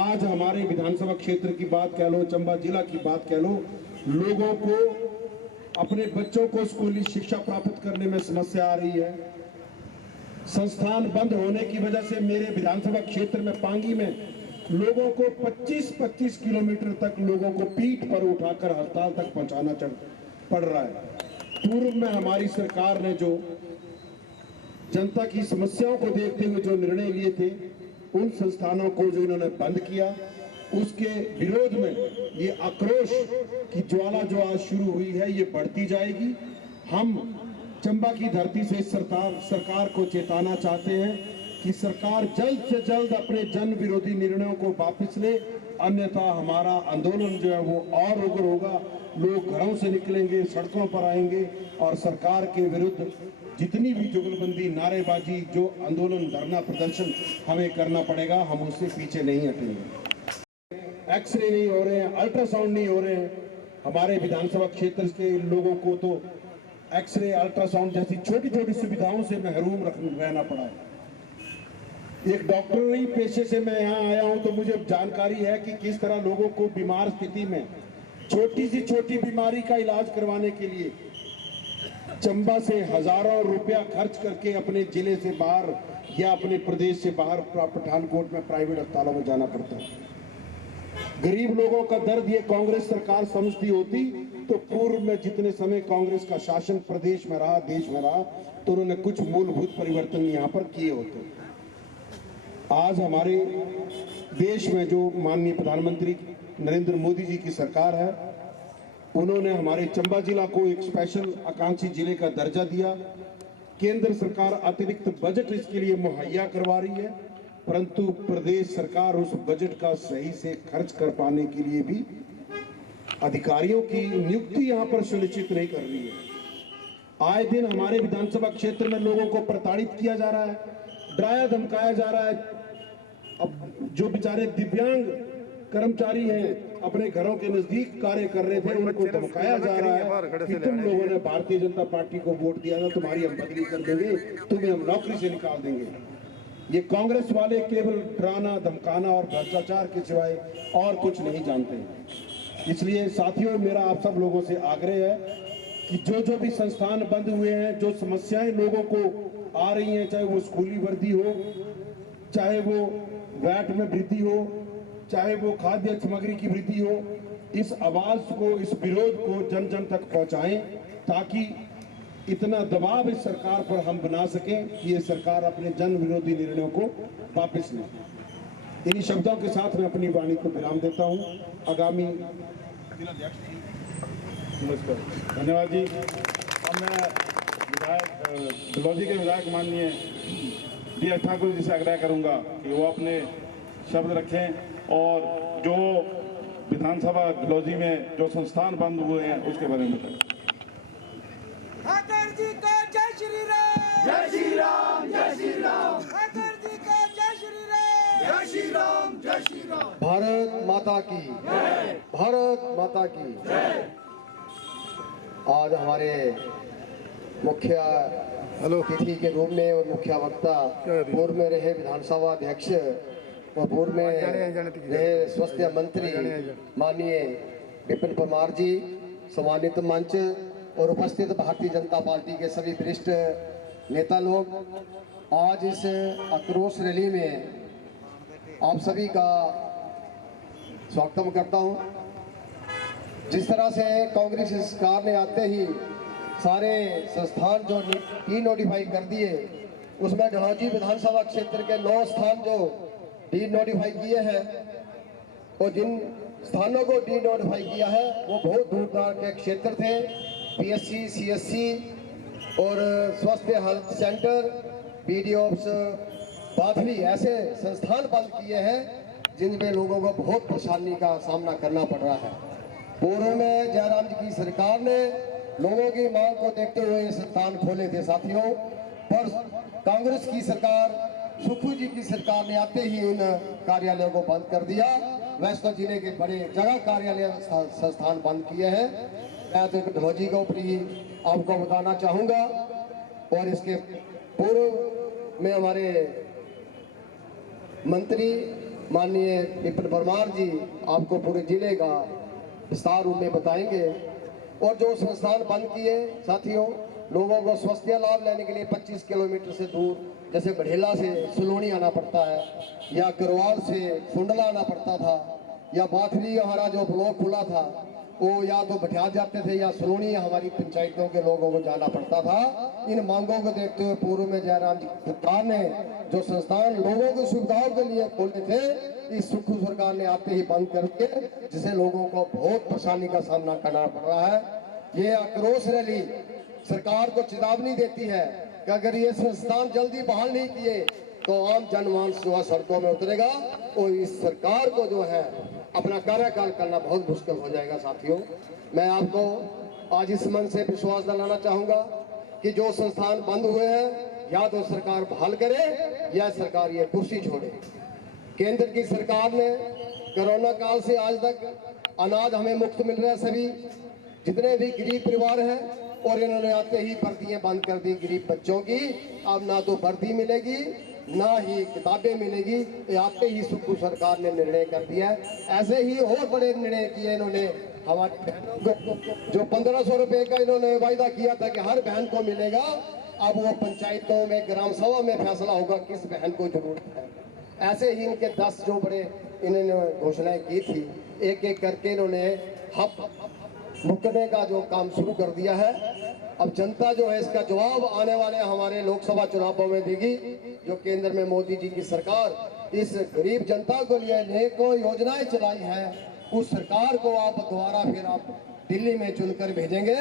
आज हमारे विधानसभा क्षेत्र की बात कह लो, चंबा जिला की बात कह लो, लोगों को अपने बच्चों को स्कूली शिक्षा प्राप्त करने में समस्या आ रही है। संस्थान बंद होने की वजह से मेरे विधानसभा क्षेत्र में पांगी में लोगों को 25-25 किलोमीटर तक लोगों को पीठ पर उठाकर हड़ताल तक पहुंचाना पड़ रहा है। पूर्व में हमारी सरकार ने जो जनता की समस्याओं को देखते हुए जो निर्णय लिए थे, उन संस्थानों को जो इन्होंने बंद किया, उसके विरोध में ये आक्रोश की ज्वाला जो आज शुरू हुई है, ये बढ़ती जाएगी। हम चंबा की धरती से सरकार को चेताना चाहते हैं कि सरकार जल्द से जल्द अपने जन विरोधी निर्णयों को वापस ले, अन्यथा हमारा आंदोलन जो है वो और उग्र होगा। लोग घरों से निकलेंगे, सड़कों पर आएंगे और सरकार के विरुद्ध जितनी भी जुगलबंदी, नारेबाजी, जो आंदोलन, धरना प्रदर्शन हमें करना पड़ेगा, हम उससे पीछे नहीं हटेंगे। एक्सरे नहीं हो रहे हैं, अल्ट्रासाउंड नहीं हो रहे हैं। हमारे विधानसभा क्षेत्र के लोगों को तो एक्सरे, अल्ट्रासाउंड जैसी छोटी छोटी सुविधाओं से महरूम रहना पड़ा है। एक डॉक्टरी पेशे से मैं यहाँ आया हूँ, तो मुझे जानकारी है कि किस तरह लोगों को बीमार स्थिति में छोटी सी छोटी बीमारी का इलाज करवाने के लिए चंबा से हजारों रुपया खर्च करके अपने जिले से बाहर या अपने प्रदेश से बाहर पठानकोट में प्राइवेट अस्पतालों में जाना पड़ता है। गरीब लोगों का दर्द ये कांग्रेस सरकार समझती होती तो पूर्व में जितने समय कांग्रेस का शासन प्रदेश में रहा, देश में रहा, तो उन्होंने कुछ मूलभूत परिवर्तन यहाँ पर किए होते। आज हमारे देश में जो माननीय प्रधानमंत्री नरेंद्र मोदी जी की सरकार है, उन्होंने हमारे चंबा जिला को एक स्पेशल आकांक्षी जिले का दर्जा दिया। केंद्र सरकार अतिरिक्त बजट इसके लिए मुहैया करवा रही है, परंतु प्रदेश सरकार उस बजट का सही से खर्च कर पाने के लिए भी अधिकारियों की नियुक्ति यहाँ पर सुनिश्चित नहीं कर रही है। आए दिन हमारे विधानसभा क्षेत्र में लोगों को प्रताड़ित किया जा रहा है, डराया धमकाया जा रहा है। अब जो बेचारे दिव्यांग कर्मचारी हैं, अपने घरों के नजदीक कार्य कर रहे थे, उनको धमकाया जा रहा है कि तुम लोगों ने भारतीय जनता पार्टी को वोट दिया था, तुम्हारी हम बदली कर देंगे, तुम्हें हम नौकरी से निकाल देंगे। ये कांग्रेस वाले केवल डराना, धमकाना और भ्रष्टाचार के सिवाय और कुछ नहीं जानते। इसलिए साथियों, मेरा आप सब लोगों से आग्रह है कि जो भी संस्थान बंद हुए हैं, जो समस्याएं लोगों को आ रही हैं, चाहे वो स्कूली वर्दी हो, चाहे वो वैट में वृद्धि हो, चाहे वो खाद्य सामग्री की वृद्धि हो, इस आवाज को, इस विरोध को जन जन तक पहुंचाएं, ताकि इतना दबाव इस सरकार पर हम बना सकें कि ये सरकार अपने जन विरोधी निर्णयों को वापस ले। इन्हीं शब्दों के साथ मैं अपनी वाणी को विराम देता हूं। आगामी नमस्कार, धन्यवाद जी। अब मैं विधायक डलहौजी के विधायक माननीय डी ठाकुर जी से आग्रह करूंगा कि वो अपने शब्द रखें और जो विधानसभा डलहौजी में जो संस्थान बंद हुए हैं उसके बारे में बताएं। ठाकुर जी का जय श्री राम, जय श्री राम, जय श्री राम। ठाकुर जी का जय श्री राम, जय श्री राम, जय श्री राम। भारत माता की जय, भारत माता की जय। आज हमारे मुख्य अतिथि के रूप में और मुख्य वक्ता पूर्व में रहे विधानसभा अध्यक्ष और पूर्व में रहे स्वास्थ्य मंत्री माननीय विपिन परमार जी, सम्मानित मंच और उपस्थित भारतीय जनता पार्टी के सभी वरिष्ठ नेता लोग, आज इस आक्रोश रैली में आप सभी का स्वागत करता हूं। जिस तरह से कांग्रेस सरकार ने आते ही सारे संस्थान जो डी नोटिफाई कर दिए, उसमें डलहौजी विधानसभा क्षेत्र के 9 स्थान जो डी नोटिफाई किए हैं, और जिन स्थानों को डी नोटिफाई किया है वो बहुत दूर दराज के क्षेत्र थे। पीएससी, सीएससी और स्वास्थ्य health centre, BDO office, Bathli, ऐसे संस्थान बंद किए हैं जिनमें लोगों को बहुत परेशानी का सामना करना पड़ रहा है। पूर्व में जयराम जी की सरकार ने लोगों की मांग को देखते हुए संस्थान खोले थे साथियों, पर कांग्रेस की सरकार, सुखू जी की सरकार ने आते ही उन कार्यालयों को बंद कर दिया। वैष्णो जिले के बड़े जगह कार्यालय संस्थान बंद किए हैं। मैं तो डलहौजी के ऊपर ही आपको बताना चाहूँगा, और इसके पूर्व में हमारे मंत्री माननीय विपिन परमार जी आपको पूरे जिले का विस्तार रूप में बताएंगे। और जो संस्थान बंद किए साथियों, लोगों को स्वास्थ्य लाभ लेने के लिए 25 किलोमीटर से दूर जैसे बढ़ेला से सलोनी आना पड़ता है, या करवाल से सुंडला आना पड़ता था, या बाथली हमारा जो ब्लॉक खुला था वो या तो भटियात जाते थे या सलोनी हमारी पंचायतों के लोगों को जाना पड़ता था। इन मांगों को देखते हुए पूर्व में जयराम जी सरकार ने जो संस्थान लोगों की सुविधाओं के लिए खोले थे, इस सुखू सरकार ने आते ही बंद करके, जिसे लोगों को बहुत परेशानी का सामना करना पड़ रहा है। ये आक्रोश रैली सरकार को चेतावनी देती है कि अगर ये संस्थान जल्दी बहाल नहीं किए तो आम जनमानस जो है सड़कों में उतरेगा और इस सरकार को जो है अपना कार्यकाल करना बहुत मुश्किल हो जाएगा। साथियों, मैं आपको आज इस मन से विश्वास दिलाना चाहूंगा कि जो संस्थान बंद हुए हैं या तो सरकार बहाल करे या सरकार ये कुर्सी छोड़े। केंद्र की सरकार ने कोरोना काल से आज तक अनाज हमें मुफ्त मिल रहा है, सभी जितने भी गरीब परिवार हैं, और इन्होंने आते ही वर्दियां बंद कर दी गरीब बच्चों की। अब ना तो वर्दी मिलेगी ना ही किताबें मिलेगी, ये आते ही सुखू सरकार ने निर्णय कर दिया है। ऐसे ही और बड़े निर्णय किए इन्होंने हमारी बहनों को, जो 1500 रुपए का इन्होंने वायदा किया था कि हर बहन को मिलेगा, अब वो पंचायतों में ग्राम सभा में फैसला होगा किस बहन को जरूरत है। ऐसे ही इनके 10 जो बड़े इन्होंने घोषणाएं की थी, एक एक करके इन्होंने हक मुकदमे का जो काम शुरू कर दिया है। अब जनता जो है इसका जवाब आने वाले हमारे लोकसभा चुनावों में देगी। जो केंद्र में मोदी जी की सरकार इस गरीब जनता को लिए अनेकों योजनाएं चलाई है, उस सरकार को आप दोबारा फिर आप दिल्ली में चुनकर भेजेंगे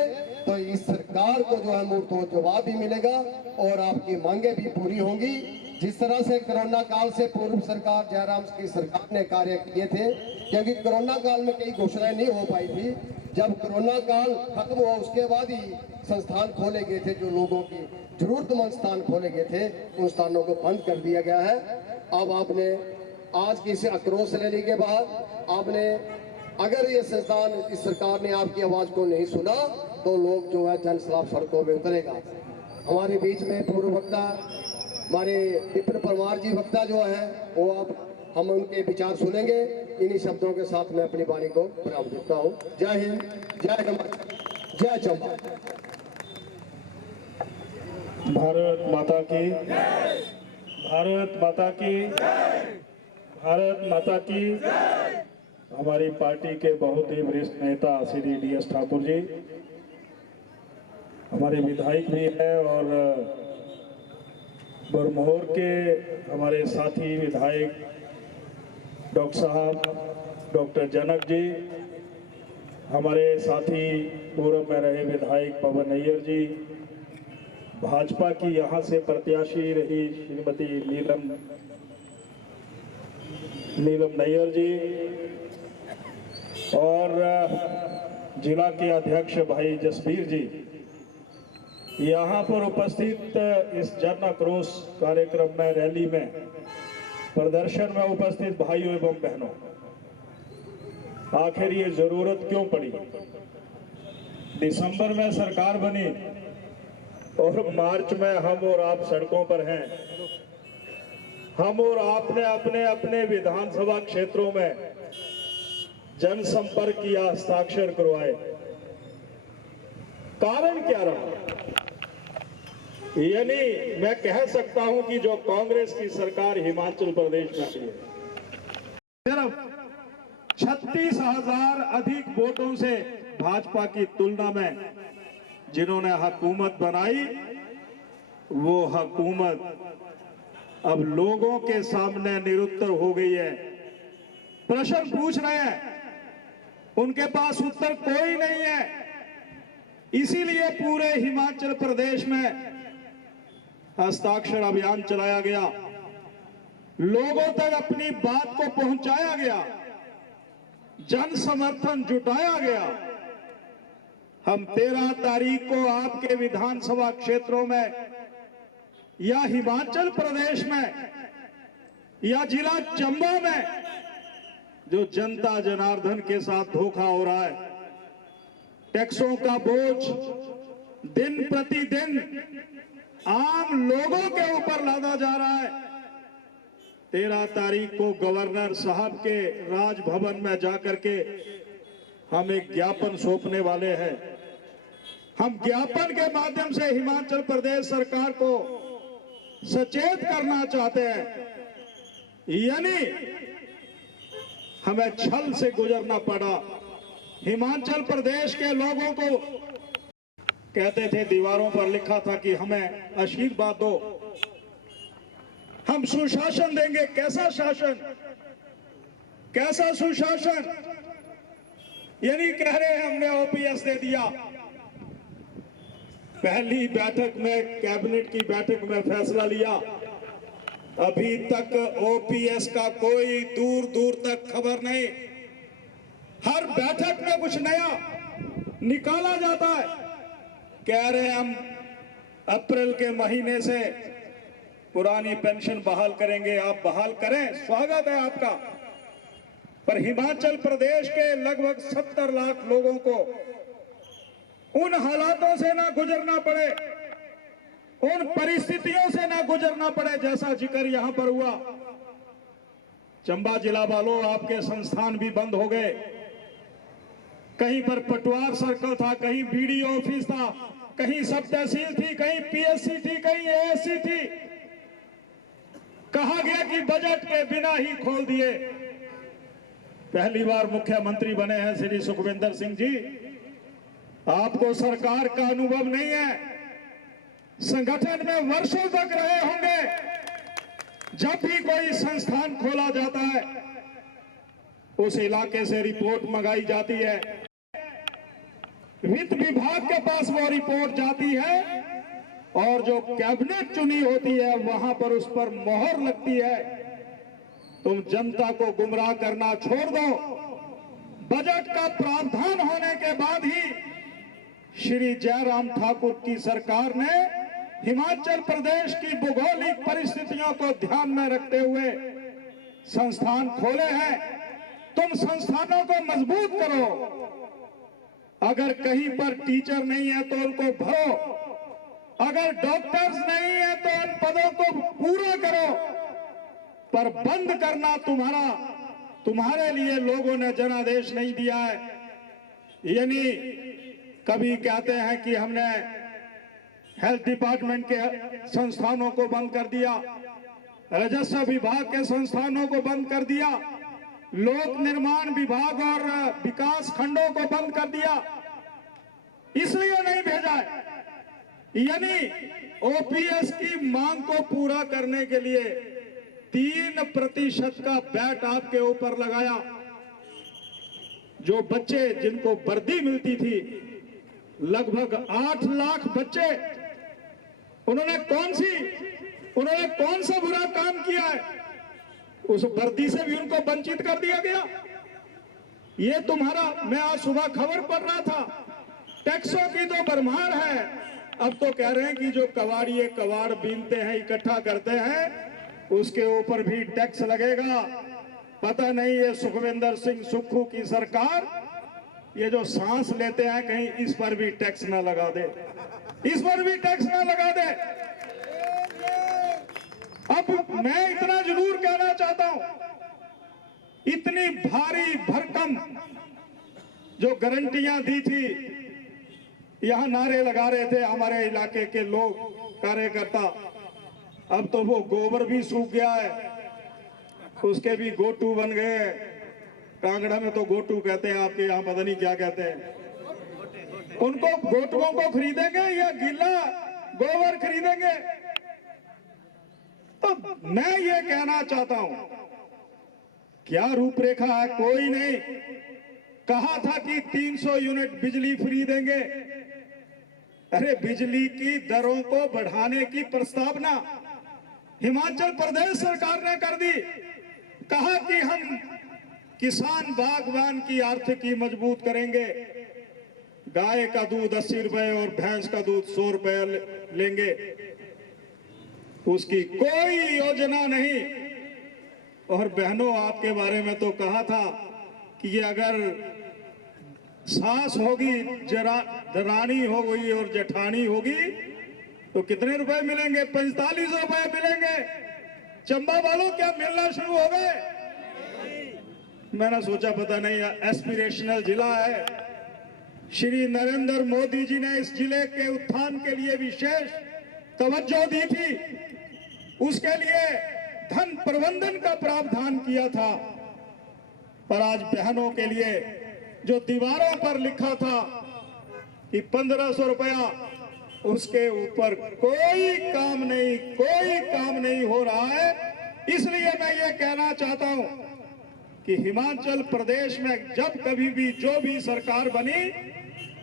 तो इस सरकार को जो है मुंह तोड़ जवाब भी मिलेगा और आपकी मांगे भी पूरी होंगी। जिस तरह से कोरोना काल से पूर्व सरकार जयराम की सरकार ने कार्य किए थे, क्योंकि कोरोना काल में कई घोषणाएं नहीं हो पाई थी। जब कोरोना काल खत्म हुआ उसके बाद ही संस्थान खोले गए थे, जो लोगों की जरूरतमंद स्थान खोले गए थे, उन स्थानों को बंद कर दिया गया है। अब आपने आज की इस आक्रोश रैली के बाद आपने, अगर ये संस्थान इस सरकार ने आपकी आवाज को नहीं सुना तो लोग जो है जन सैलाब सड़कों में उतरेगा। हमारे बीच में पूर्व वक्ता हमारे विपिन परमार जी वक्ता जो है वो अब हम उनके विचार सुनेंगे। इन्हीं शब्दों के साथ मैं अपनी वाणी को विराम देता हूँ। जय हिंद, जय हिंद, जय चंबा। भारत माता की, भारत माता की, भारत माता की। हमारी पार्टी के बहुत ही वरिष्ठ नेता श्री DS ठाकुर जी हमारे विधायक भी हैं और बरमोहर के हमारे साथी विधायक डॉक्टर साहब डॉक्टर जनक जी, हमारे साथी पूर्व में रहे विधायक पवन नैयर जी, भाजपा की यहाँ से प्रत्याशी रही श्रीमती नीलम नैयर जी, और जिला के अध्यक्ष भाई जसबीर जी, यहाँ पर उपस्थित इस जन आक्रोश कार्यक्रम में, रैली में, प्रदर्शन में उपस्थित भाइयों एवं बहनों, आखिर ये जरूरत क्यों पड़ी? दिसंबर में सरकार बनी और मार्च में हम और आप सड़कों पर हैं। हम और आपने अपने अपने विधानसभा क्षेत्रों में जनसंपर्क किया, हस्ताक्षर करवाए। कारण क्या रहा? यानी मैं कह सकता हूं कि जो कांग्रेस की सरकार हिमाचल प्रदेश में आई है, सिर्फ 36,000 अधिक वोटों से भाजपा की तुलना में जिन्होंने हुकूमत बनाई, वो हुकूमत अब लोगों के सामने निरुत्तर हो गई है। प्रश्न पूछ रहे हैं, उनके पास उत्तर कोई नहीं है। इसीलिए पूरे हिमाचल प्रदेश में हस्ताक्षर अभियान चलाया गया, लोगों तक अपनी बात को पहुंचाया गया, जन समर्थन जुटाया गया। हम 13 तारीख को आपके विधानसभा क्षेत्रों में या हिमाचल प्रदेश में या जिला चंबा में जो जनता जनार्दन के साथ धोखा हो रहा है, टैक्सों का बोझ दिन प्रतिदिन आम लोगों के ऊपर लादा जा रहा है। 13 तारीख को गवर्नर साहब के राजभवन में जाकर के हम एक ज्ञापन सौंपने वाले हैं। हम ज्ञापन के माध्यम से हिमाचल प्रदेश सरकार को सचेत करना चाहते हैं, यानी हमें छल से गुजरना पड़ा। हिमाचल प्रदेश के लोगों को कहते थे, दीवारों पर लिखा था कि हमें आशीर्वाद दो, हम सुशासन देंगे। कैसा शासन, कैसा सुशासन? यानी कह रहे हैं हमने ओपीएस दे दिया। पहली बैठक में, कैबिनेट की बैठक में फैसला लिया, अभी तक ओपीएस का कोई दूर दूर तक खबर नहीं। हर बैठक में कुछ नया निकाला जाता है। कह रहे हैं हम अप्रैल के महीने से पुरानी पेंशन बहाल करेंगे। आप बहाल करें, स्वागत है आपका, पर हिमाचल प्रदेश के लगभग 70 लाख लोगों को उन हालातों से ना गुजरना पड़े, उन परिस्थितियों से ना गुजरना पड़े जैसा जिक्र यहां पर हुआ। चंबा जिला वालों, आपके संस्थान भी बंद हो गए। कहीं पर पटवार सर्कल था, कहीं बीडीओ ऑफिस था, कहीं सब तहसील थी, कहीं पीएससी थी, कहीं एएससी थी। कहा गया कि बजट के बिना ही खोल दिए। पहली बार मुख्यमंत्री बने हैं श्री सुखविंदर सिंह जी, आपको सरकार का अनुभव नहीं है। संगठन में वर्षों तक रहे होंगे। जब भी कोई संस्थान खोला जाता है, उस इलाके से रिपोर्ट मंगाई जाती है, वित्त विभाग के पास वो रिपोर्ट जाती है, और जो कैबिनेट चुनी होती है वहां पर उस पर मोहर लगती है। तुम जनता को गुमराह करना छोड़ दो। बजट का प्रावधान होने के बाद ही श्री जयराम ठाकुर की सरकार ने हिमाचल प्रदेश की भौगोलिक परिस्थितियों को ध्यान में रखते हुए संस्थान खोले हैं। तुम संस्थानों को मजबूत करो। अगर कहीं पर टीचर नहीं है तो उनको भरो, अगर डॉक्टर्स नहीं है तो उन पदों को पूरा करो, पर बंद करना तुम्हारे लिए लोगों ने जनादेश नहीं दिया है। यानी कभी कहते हैं कि हमने हेल्थ डिपार्टमेंट के संस्थानों को बंद कर दिया, राजस्व विभाग के संस्थानों को बंद कर दिया, लोक निर्माण विभाग और विकास खंडों को बंद कर दिया, इसलिए नहीं भेजा है। यानी ओपीएस की मांग को पूरा करने के लिए 3% का बैट आपके ऊपर लगाया। जो बच्चे जिनको वर्दी मिलती थी, लगभग 8 लाख बच्चे, उन्होंने कौन सा बुरा काम किया है? उस वर्दी से भी उनको वंचित कर दिया गया। ये तुम्हारा, मैं आज सुबह खबर पढ़ रहा था, टैक्सों की तो भरमार है। अब तो कह रहे हैं कि जो कबाड़िए कबाड़ बीनते हैं, इकट्ठा करते हैं, उसके ऊपर भी टैक्स लगेगा। पता नहीं ये सुखविंदर सिंह सुक्खू की सरकार, ये जो सांस लेते हैं, कहीं इस पर भी टैक्स ना लगा दे, इस पर भी टैक्स ना लगा दे। अब मैं इतना जरूर कहना चाहता हूं, इतनी भारी भरकम जो गारंटियां दी थी, यहां नारे लगा रहे थे हमारे इलाके के लोग, कार्यकर्ता, अब तो वो गोबर भी सूख गया है, उसके भी गोटू बन गए। कांगड़ा में तो गोटू कहते हैं, आपके यहाँ पता नहीं क्या कहते हैं। उनको गोटुओं को खरीदेंगे या गीला गोबर खरीदेंगे? तो मैं ये कहना चाहता हूं, क्या रूपरेखा है? कोई नहीं। कहा था कि 300 यूनिट बिजली फ्री देंगे। अरे बिजली की दरों को बढ़ाने की प्रस्तावना हिमाचल प्रदेश सरकार ने कर दी। कहा कि हम किसान बागवान की आर्थिकी मजबूत करेंगे, गाय का दूध 80 रुपए और भैंस का दूध 100 रुपए लेंगे। उसकी कोई योजना नहीं। और बहनों, आपके बारे में तो कहा था कि ये अगर सास होगी, दरानी होगी और जेठानी होगी तो कितने रुपए मिलेंगे? 45 रुपए मिलेंगे। चंबा वालों क्या मिलना शुरू हो गए? मैंने सोचा पता नहीं, एस्पिरेशनल जिला है। श्री नरेंद्र मोदी जी ने इस जिले के उत्थान के लिए विशेष तवज्जो दी थी। उसके लिए धन प्रबंधन का प्रावधान किया था। पर आज बहनों के लिए जो दीवारों पर लिखा था कि 1500 रुपया, उसके ऊपर कोई काम नहीं हो रहा है। इसलिए मैं ये कहना चाहता हूं कि हिमाचल प्रदेश में जब कभी भी जो भी सरकार बनी,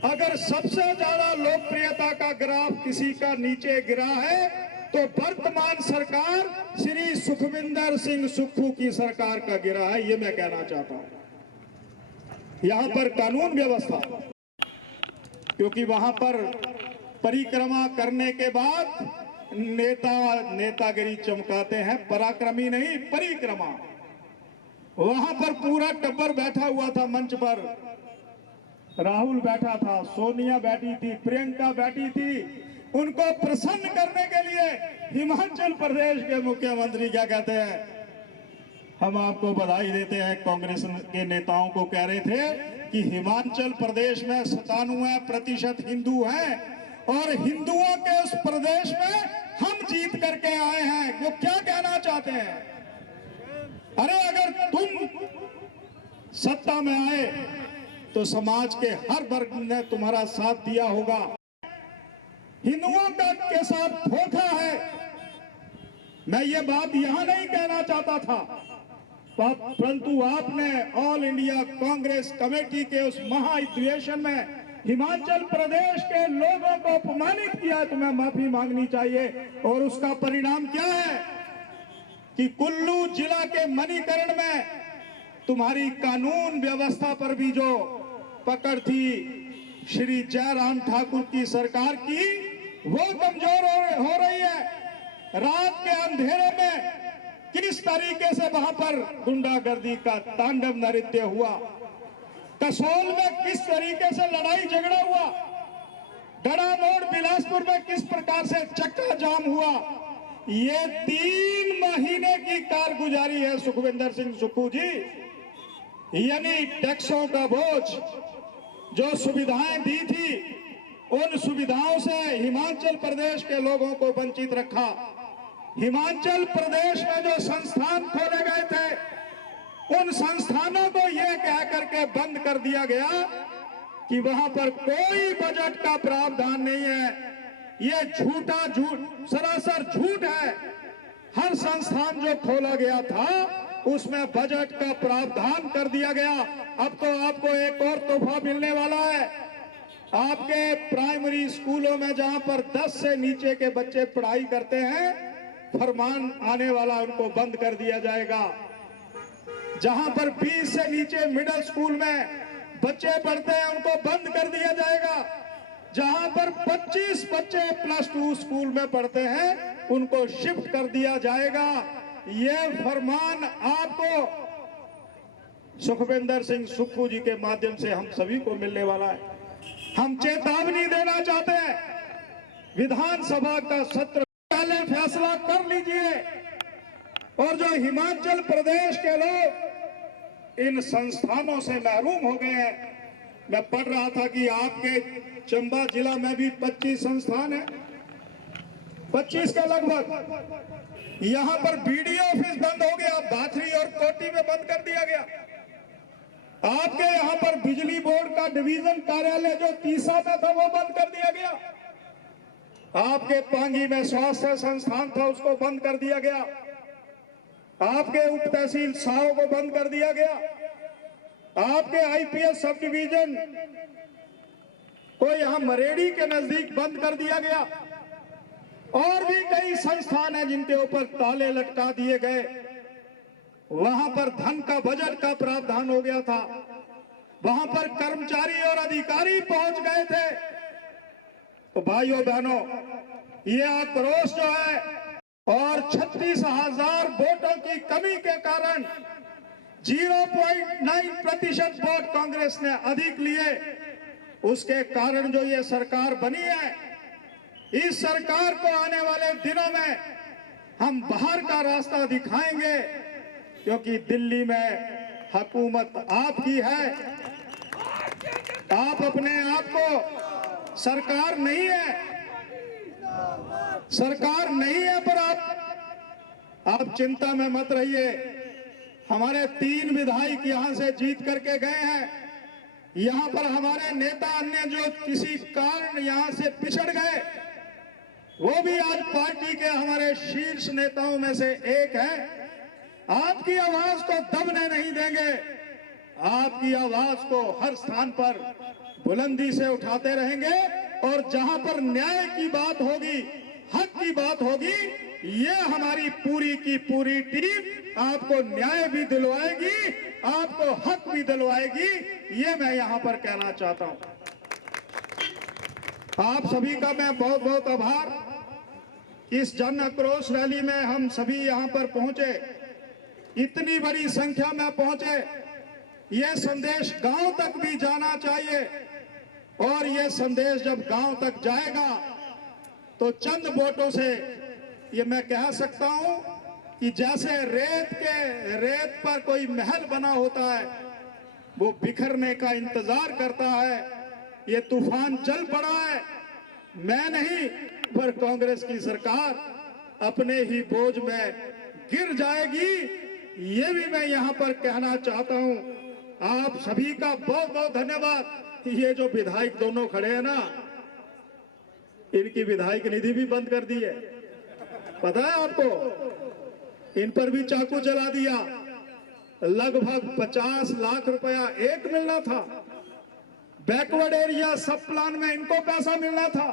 अगर सबसे ज्यादा लोकप्रियता का ग्राफ किसी का नीचे गिरा है तो वर्तमान सरकार श्री सुखविंदर सिंह सुक्खू की सरकार का गिरा है। ये मैं कहना चाहता हूं। यहां पर कानून व्यवस्था, क्योंकि वहां पर परिक्रमा करने के बाद नेतागिरी चमकाते हैं, पराक्रमी नहीं, परिक्रमा। वहां पर पूरा टब्बर बैठा हुआ था मंच पर, राहुल बैठा था, सोनिया बैठी थी, प्रियंका बैठी थी। उनको प्रसन्न करने के लिए हिमाचल प्रदेश के मुख्यमंत्री क्या कहते हैं, हम आपको बधाई देते हैं। कांग्रेस के नेताओं को कह रहे थे कि हिमाचल प्रदेश में 97% हिंदू हैं और हिंदुओं के उस प्रदेश में हम जीत करके आए हैं। वो क्या कहना चाहते हैं? अरे अगर तुम सत्ता में आए तो समाज के हर वर्ग ने तुम्हारा साथ दिया होगा। हिंदुओं का के साथ धोखा है। मैं ये बात यहां नहीं कहना चाहता था, परंतु आपने ऑल इंडिया कांग्रेस कमेटी के उस महाधिवेशन में हिमाचल प्रदेश के लोगों को अपमानित किया। तुम्हें माफी मांगनी चाहिए। और उसका परिणाम क्या है कि कुल्लू जिला के मणिकरण में तुम्हारी कानून व्यवस्था पर भी जो पकड़ थी श्री जयराम ठाकुर की सरकार की, वो कमजोर हो रही है। रात के अंधेरे में किस तरीके से वहां पर गुंडागर्दी का तांडव नृत्य हुआ, कसोल में किस तरीके से लड़ाई झगड़ा हुआ, डड़ा मोड़ बिलासपुर में किस प्रकार से चक्का जाम हुआ, ये 3 महीने की कारगुजारी है सुखविंदर सिंह सुक्खू जी। यानी टैक्सों का बोझ, जो सुविधाएं दी थी, उन सुविधाओं से हिमाचल प्रदेश के लोगों को वंचित रखा। हिमाचल प्रदेश में जो संस्थान खोले गए थे, उन संस्थानों को यह कह करके बंद कर दिया गया कि वहां पर कोई बजट का प्रावधान नहीं है। ये सरासर झूठ है। हर संस्थान जो खोला गया था उसमें बजट का प्रावधान कर दिया गया। अब तो आपको एक और तोहफा मिलने वाला है। आपके प्राइमरी स्कूलों में जहां पर 10 से नीचे के बच्चे पढ़ाई करते हैं, फरमान आने वाला उनको बंद कर दिया जाएगा। जहां पर 20 से नीचे मिडिल स्कूल में बच्चे पढ़ते हैं, उनको बंद कर दिया जाएगा। जहां पर 25 बच्चे +2 स्कूल में पढ़ते हैं, उनको शिफ्ट कर दिया जाएगा। यह फरमान आपको सुखविंदर सिंह सुक्खू जी के माध्यम से हम सभी को मिलने वाला है। हम चेतावनी देना चाहते हैं, विधानसभा का सत्र पहले फैसला कर लीजिए। और जो हिमाचल प्रदेश के लोग इन संस्थानों से महरूम हो गए हैं, मैं पढ़ रहा था कि आपके चंबा जिला में भी 25 संस्थान है, 25 के लगभग। यहां पर बीडीओ ऑफिस बंद हो गया, बाथरी और कोटी में बंद कर दिया गया। आपके यहां पर बिजली बोर्ड का डिवीजन कार्यालय जो तीसा में था, वो बंद कर दिया गया। आपके पांगी में स्वास्थ्य संस्थान था, उसको बंद कर दिया गया। आपके उप तहसील साव को बंद कर दिया गया। आपके आईपीएस सब डिवीजन को यहां मरेड़ी के नजदीक बंद कर दिया गया। और भी कई संस्थान हैं जिनके ऊपर ताले लटका दिए गए। वहां पर धन का बजट का प्रावधान हो गया था, वहां पर कर्मचारी और अधिकारी पहुंच गए थे। तो भाइयों बहनों, ये आक्रोश जो है और 36,000 वोटों की कमी के कारण 0.9% वोट कांग्रेस ने अधिक लिए, उसके कारण जो ये सरकार बनी है, इस सरकार को आने वाले दिनों में हम बाहर का रास्ता दिखाएंगे, क्योंकि दिल्ली में हुकूमत आपकी है। आप अपने आप को सरकार नहीं है, सरकार नहीं है, पर आप आप चिंता में मत रहिए। हमारे 3 विधायक यहां से जीत करके गए हैं। यहां पर हमारे नेता अन्य जो किसी कारण यहां से पिछड़ गए, वो भी आज पार्टी के हमारे शीर्ष नेताओं में से एक है। आपकी आवाज को दबने नहीं देंगे। आपकी आवाज को हर स्थान पर बुलंदी से उठाते रहेंगे और जहां पर न्याय की बात होगी, हक की बात होगी, ये हमारी पूरी की पूरी टीम आपको न्याय भी दिलवाएगी, आपको हक भी दिलवाएगी। ये मैं यहां पर कहना चाहता हूं। आप सभी का मैं बहुत बहुत आभार। इस जन आक्रोश रैली में हम सभी यहां पर पहुंचे, इतनी बड़ी संख्या में पहुंचे। ये संदेश गांव तक भी जाना चाहिए और ये संदेश जब गांव तक जाएगा तो चंद वोटों से ये मैं कह सकता हूं कि जैसे रेत पर कोई महल बना होता है, वो बिखरने का इंतजार करता है। ये तूफान चल पड़ा है, मैं नहीं पर कांग्रेस की सरकार अपने ही बोझ में गिर जाएगी। ये भी मैं यहां पर कहना चाहता हूं। आप सभी का बहुत बहुत धन्यवाद। ये जो विधायक दोनों खड़े हैं ना, इनकी विधायक निधि भी बंद कर दी है, पता है आपको? इन पर भी चाकू चला दिया। लगभग 50 लाख रुपया एक मिलना था। बैकवर्ड एरिया सब प्लान में इनको पैसा मिलना था।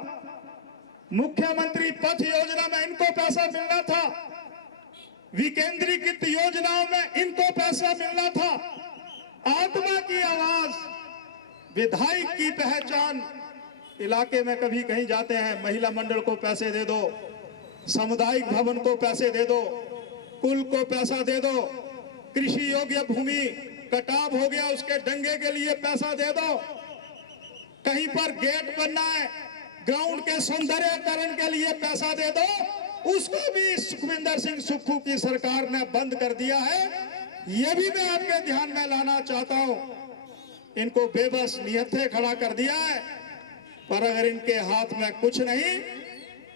मुख्यमंत्री पथ योजना में इनको पैसा मिलना था। विकेंद्रीकृत योजनाओं में इनको पैसा मिलना था। आत्मा की आवाज, विधायक की पहचान। इलाके में कभी कहीं जाते हैं, महिला मंडल को पैसे दे दो, सामुदायिक भवन को पैसे दे दो, कुल को पैसा दे दो, कृषि योग्य भूमि कटाव हो गया उसके दंगे के लिए पैसा दे दो, कहीं पर गेट बनना है, ग्राउंड के सौंदर्यीकरण के लिए पैसा दे दो, उसको भी सुखविंदर सिंह सुक्खू की सरकार ने बंद कर दिया है। ये भी मैं आपके ध्यान में लाना चाहता हूं। इनको बेबस निहत्थे खड़ा कर दिया है, पर अगर इनके हाथ में कुछ नहीं,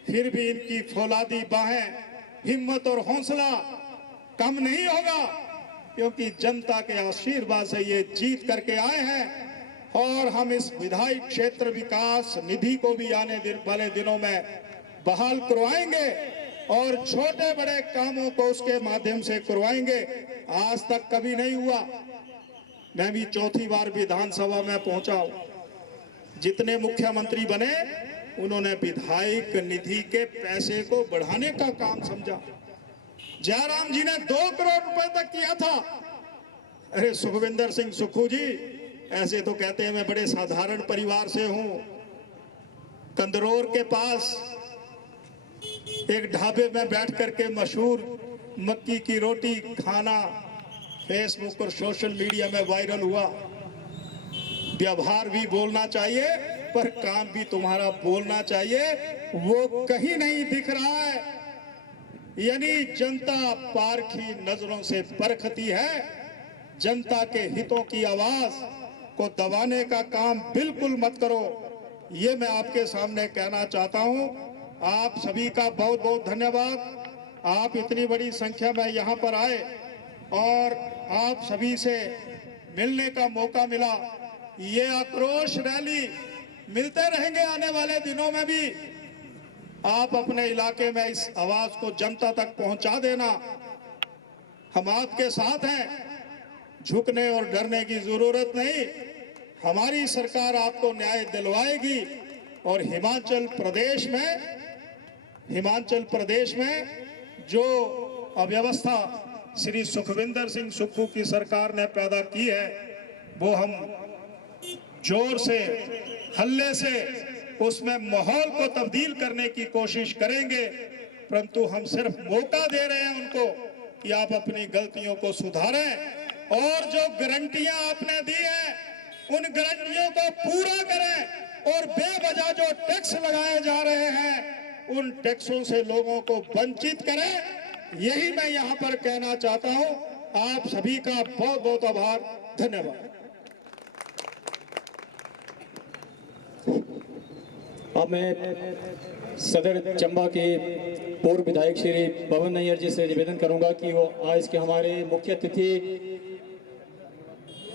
फिर भी इनकी फौलादी बाहें, हिम्मत और हौसला कम नहीं होगा, क्योंकि जनता के आशीर्वाद से ये जीत करके आए हैं। और हम इस विधायक क्षेत्र विकास निधि को भी आने वाले दिनों में बहाल करवाएंगे और छोटे बड़े कामों को उसके माध्यम से करवाएंगे। आज तक कभी नहीं हुआ। मैं भी 4थी बार विधानसभा में पहुंचा हूं। जितने मुख्यमंत्री बने, उन्होंने विधायक निधि के पैसे को बढ़ाने का काम समझा। जयराम जी ने 2 करोड़ रुपए तक किया था। अरे सुखविंदर सिंह सुक्खू जी, ऐसे तो कहते हैं मैं बड़े साधारण परिवार से हूं। कंदरौर के पास एक ढाबे में बैठ करके मशहूर मक्की की रोटी खाना फेसबुक और सोशल मीडिया में वायरल हुआ। व्यवहार भी बोलना चाहिए, पर काम भी तुम्हारा बोलना चाहिए। वो कहीं नहीं दिख रहा है। यानी जनता पारखी नजरों से परखती है। जनता के हितों की आवाज को दबाने का काम बिल्कुल मत करो। ये मैं आपके सामने कहना चाहता हूं। आप सभी का बहुत बहुत धन्यवाद। आप इतनी बड़ी संख्या में यहाँ पर आए और आप सभी से मिलने का मौका मिला। ये आक्रोश रैली मिलते रहेंगे आने वाले दिनों में भी। आप अपने इलाके में इस आवाज को जनता तक पहुंचा देना। हम आपके साथ हैं, झुकने और डरने की जरूरत नहीं। हमारी सरकार आपको न्याय दिलवाएगी। और हिमाचल प्रदेश में जो अव्यवस्था श्री सुखविंदर सिंह सुक्खू की सरकार ने पैदा की है, वो हम जोर से, हल्ले से उसमें माहौल को तब्दील करने की कोशिश करेंगे। परंतु हम सिर्फ मौका दे रहे हैं उनको कि आप अपनी गलतियों को सुधारें और जो गारंटियां आपने दी हैं, उन गारंटियों को पूरा करें और बेवजह जो टैक्स लगाए जा रहे हैं, उन टैक्सों से लोगों को वंचित करें। यही मैं यहाँ पर कहना चाहता हूँ। आप सभी का बहुत बहुत आभार, धन्यवाद। अब मैं सदर चंबा के पूर्व विधायक श्री पवन नैयर जी से निवेदन करूंगा कि वो आज के हमारे मुख्य अतिथि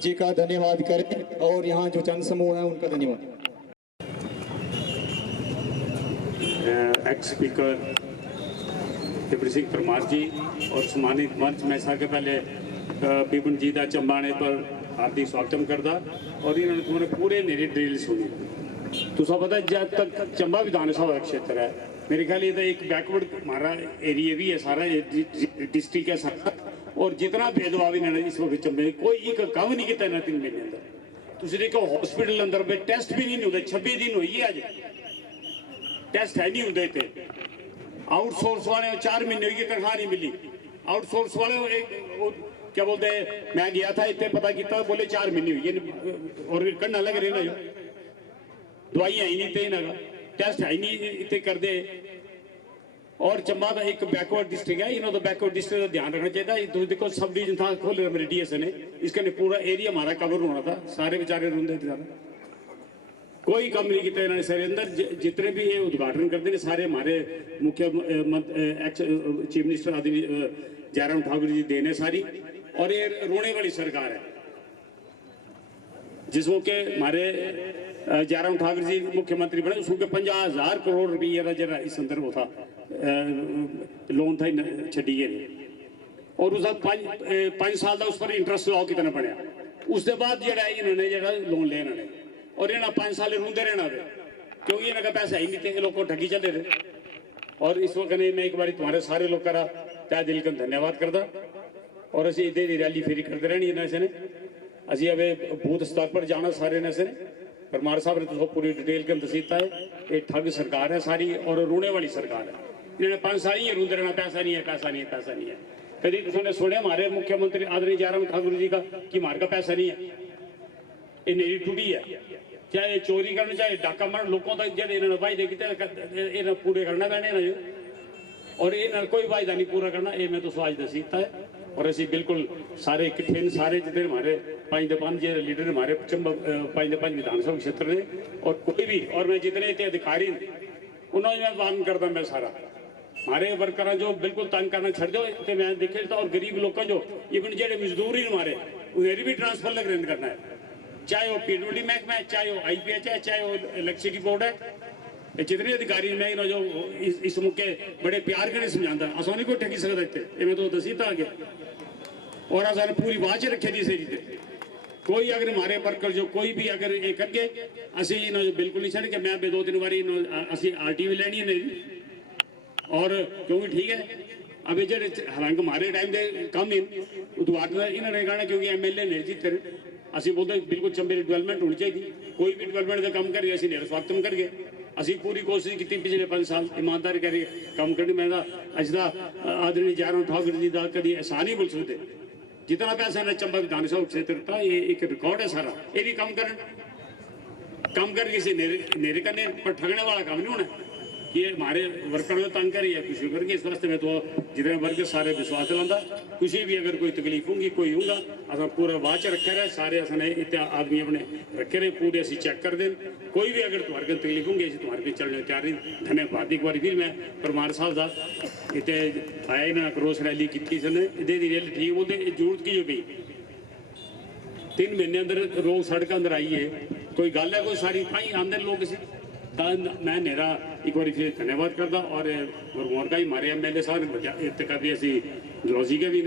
जी का धन्यवाद करें और यहाँ जो जन समूह है उनका धन्यवाद। एक्स स्पीकर त्रिपुर सिंह परमार जी और सम्मानित मंच में सबके पहले बिपिन जी का चंबाने पर हार्दिक स्वागत करता और इन्होंने तुमने पूरे मेरी ड्रिल सुनी। तो सब पता जब तक चंबा विधानसभा क्षेत्र है मेरे ख्याल ये तो एक बैकवर्ड हमारा एरिया भी है, सारा डिस्ट्रिक्ट है सारा, और जितना भेदभाव इन्होंने इस वक्त चंबे कोई एक काम नहीं किया इन्होंने 3 महीने अंदर। तुम देखो हॉस्पिटल अंदर पे टेस्ट भी नहीं होते, 26 दिन हुई है अज टेस्ट है नहीं होते थे। आउटसोर्स वाले 4 महीने हुई तनख्वाह नहीं मिली। आउटसोर्स वाले क्या बोलते हैं, मैं गया था इतने पता किया बोले 4 महीने हुई और करना लग रहे ना, दवाइयां ही नहीं थे इन्होंने, टेस्ट है नहीं इतने कर दे। और चंबा का एक बैकवर्ड डिस्ट्रिक्ट है, इन्होंने तो बैकवर्ड डिस्ट्रिक्ट का ध्यान रखना चाहिए। तो देखो सब डिवीजन था खोले मेरे डीएस ने, इसके पूरा एरिया हमारा कवर होना था, सारे बेचारे रुंदे थे, कोई कम नहीं किया इन्होंने। सारे अंदर जितने भी ये उद्घाटन करते हैं सारे हमारे मुख्य चीफ मिनिस्टर आदि जयराम ठाकुर जी देने सारी, और ये रोने वाली सरकार है जिसको के हमारे जयराम ठाकुर जी मुख्यमंत्री बने, उसको 50,000 करोड़ रुपये का जरा इस अंदर वो था लोन था छड़ी गए, और उसका 5 साल का उस पर इंटरेस्ट लाओ कितना बनया। उसके बाद जरा इन्होंने जरा लोन लेना है और इन्हें 5 साल रोंदे रहना थे क्योंकि इन्होंने पैसा ही नहीं थे, लोग को ठगी चले थे। और इस वक्त मैं एक बार तुम्हारे सारे लोग का तय दिल का धन्यवाद करता, और असी इधर की रैली फेरी करते रहनी है ने असी अवे बूथ स्तर पर जाना सारे ने परमार साहब ने तो पूरी डिटेल के दसीता है। ये ठग सरकार है सारी और रोने वाली सरकार है। इन्होंने 5 साल ही रोंदे रहना, पैसा नहीं है, पैसा नहीं है, पैसा नहीं है। कभी तुमने सुने हमारे मुख्यमंत्री आदरणीय जयराम ठाकुर जी का कि हमारे का पैसा नहीं है, ये मेरी टूटी है, चाहे चोरी करना चाहे डाका मार लोगों तक जो इन्होंने वायदे किए पूरे करना पैने ना, और ये कोई वायदा नहीं पूरा करना, ये मैं तो आज दसीता है। और असी बिल्कुल सारे इकट्ठे सारे जितने हमारे 5 लीडर हमारे चंबा 5 विधानसभा क्षेत्र ने, और कोई भी, और मैं जितने इतने अधिकारी उन्होंने मैं वार्न करता मैं सारा हमारे वर्कर जो बिल्कुल तंग करना छड़ दो तो मैं देखे था, और गरीब लोग जो इवन जो मजदूर ही हमारे उन्हें भी ट्रांसफर लग रहे करना है, चाहे वो पीडब्ल्यूडी महकमा है, चाहे वो IPH है, चाहे वो इलेक्ट्रिसिटी बोर्ड है, जितने अधिकारी मैं इन्होंने जो इस मौके बड़े प्यार कर समझाता असो नहीं कोई ठगी सकता इतने, मैं तो दसीता आ गया और असाने पूरी बात रखे दी सही थे। कोई अगर हमारे वर्कर जो कोई भी अगर ये करके असी इन्होंने बिल्कुल नहीं छड़ के मैं 2-3 बारी असी RT भी लैनी है नहीं, और क्योंकि ठीक है अभी जो हालांकि हमारे टाइम के कम ही उद्घाटन इन्होंने कहना क्योंकि MLA नहीं जीते असी बोलते बिल्कुल चंबे डेवलपमेंट होनी चाहिए, कोई भी डेवलपमेंट का काम करिए असी नेर स्वागत करके। असी पूरी कोशिश की पिछले 5 साल ईमानदारी करिए काम करने में अज का आदरणीय जयराम ठाकुर जी का कभी एहसान ही बोल सकते, जितना पैसा ने चंबा विधानसभा क्षेत्र का ये एक रिकॉर्ड है सारा, ये भी काम कर किसी नेरे करने पर ठगने वाला काम नहीं होना, ये हमारे वर्कर में तंग करिए खुशी करके। इस वास्ते में तो जितने वर्ग सारे विश्वास दिलाता, खुशी भी अगर कोई तकलीफ होंगी कोई होगा असा पूरा बाद च रखे रहे, सारे असने इतने आदमी अपने रखे रहे पूरे असी चेक कर दें, कोई भी अगर तुम्हारे तकलीफ होंगी अभी तुम्हारे चलने तैयार नहीं। धन्यवाद एक बार फिर मैं परमार साहब का इतने आए ना क्रोस रैली की इधर दी रैली ठीक बोलते जरूरत की जो भी 3 महीने अंदर रोज सड़क अंदर आई है, कोई गल है कोई सारी कहीं आंदे लोग इसी मैं नेरा एक बार फिर धन्यवाद करता। और मोर का ही हमारे MLA साहब इतने भी असी जलौजी के भी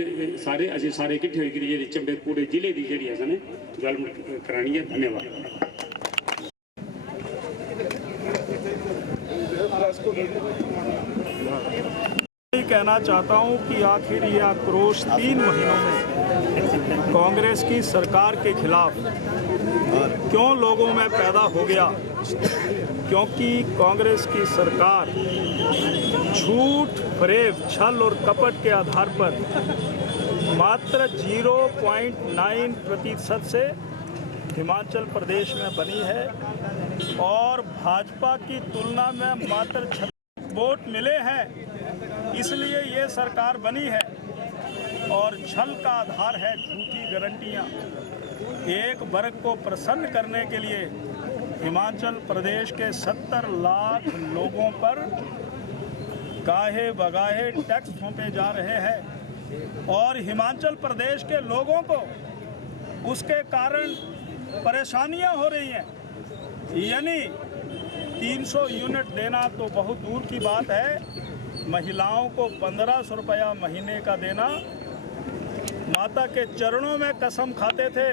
सारे असी सारे इकट्ठे होकर जी चंबे पूरे जिले की जी असने डेवलपमेंट करानी है। धन्यवाद। कहना चाहता हूं कि आखिर ये आक्रोश 3 महीनों में कांग्रेस की सरकार के खिलाफ क्यों लोगों में पैदा हो गया, क्योंकि कांग्रेस की सरकार झूठ, फरेब, छल और कपट के आधार पर मात्र 0.9% से हिमाचल प्रदेश में बनी है और भाजपा की तुलना में मात्र 36 वोट मिले हैं, इसलिए ये सरकार बनी है। और छल का आधार है झूठी गारंटियां। एक वर्ग को प्रसन्न करने के लिए हिमाचल प्रदेश के 70 लाख लोगों पर गाहे बगाहे टैक्स थोपे जा रहे हैं और हिमाचल प्रदेश के लोगों को उसके कारण परेशानियां हो रही हैं। यानी 300 यूनिट देना तो बहुत दूर की बात है, महिलाओं को 1500 रुपया महीने का देना। माता के चरणों में कसम खाते थे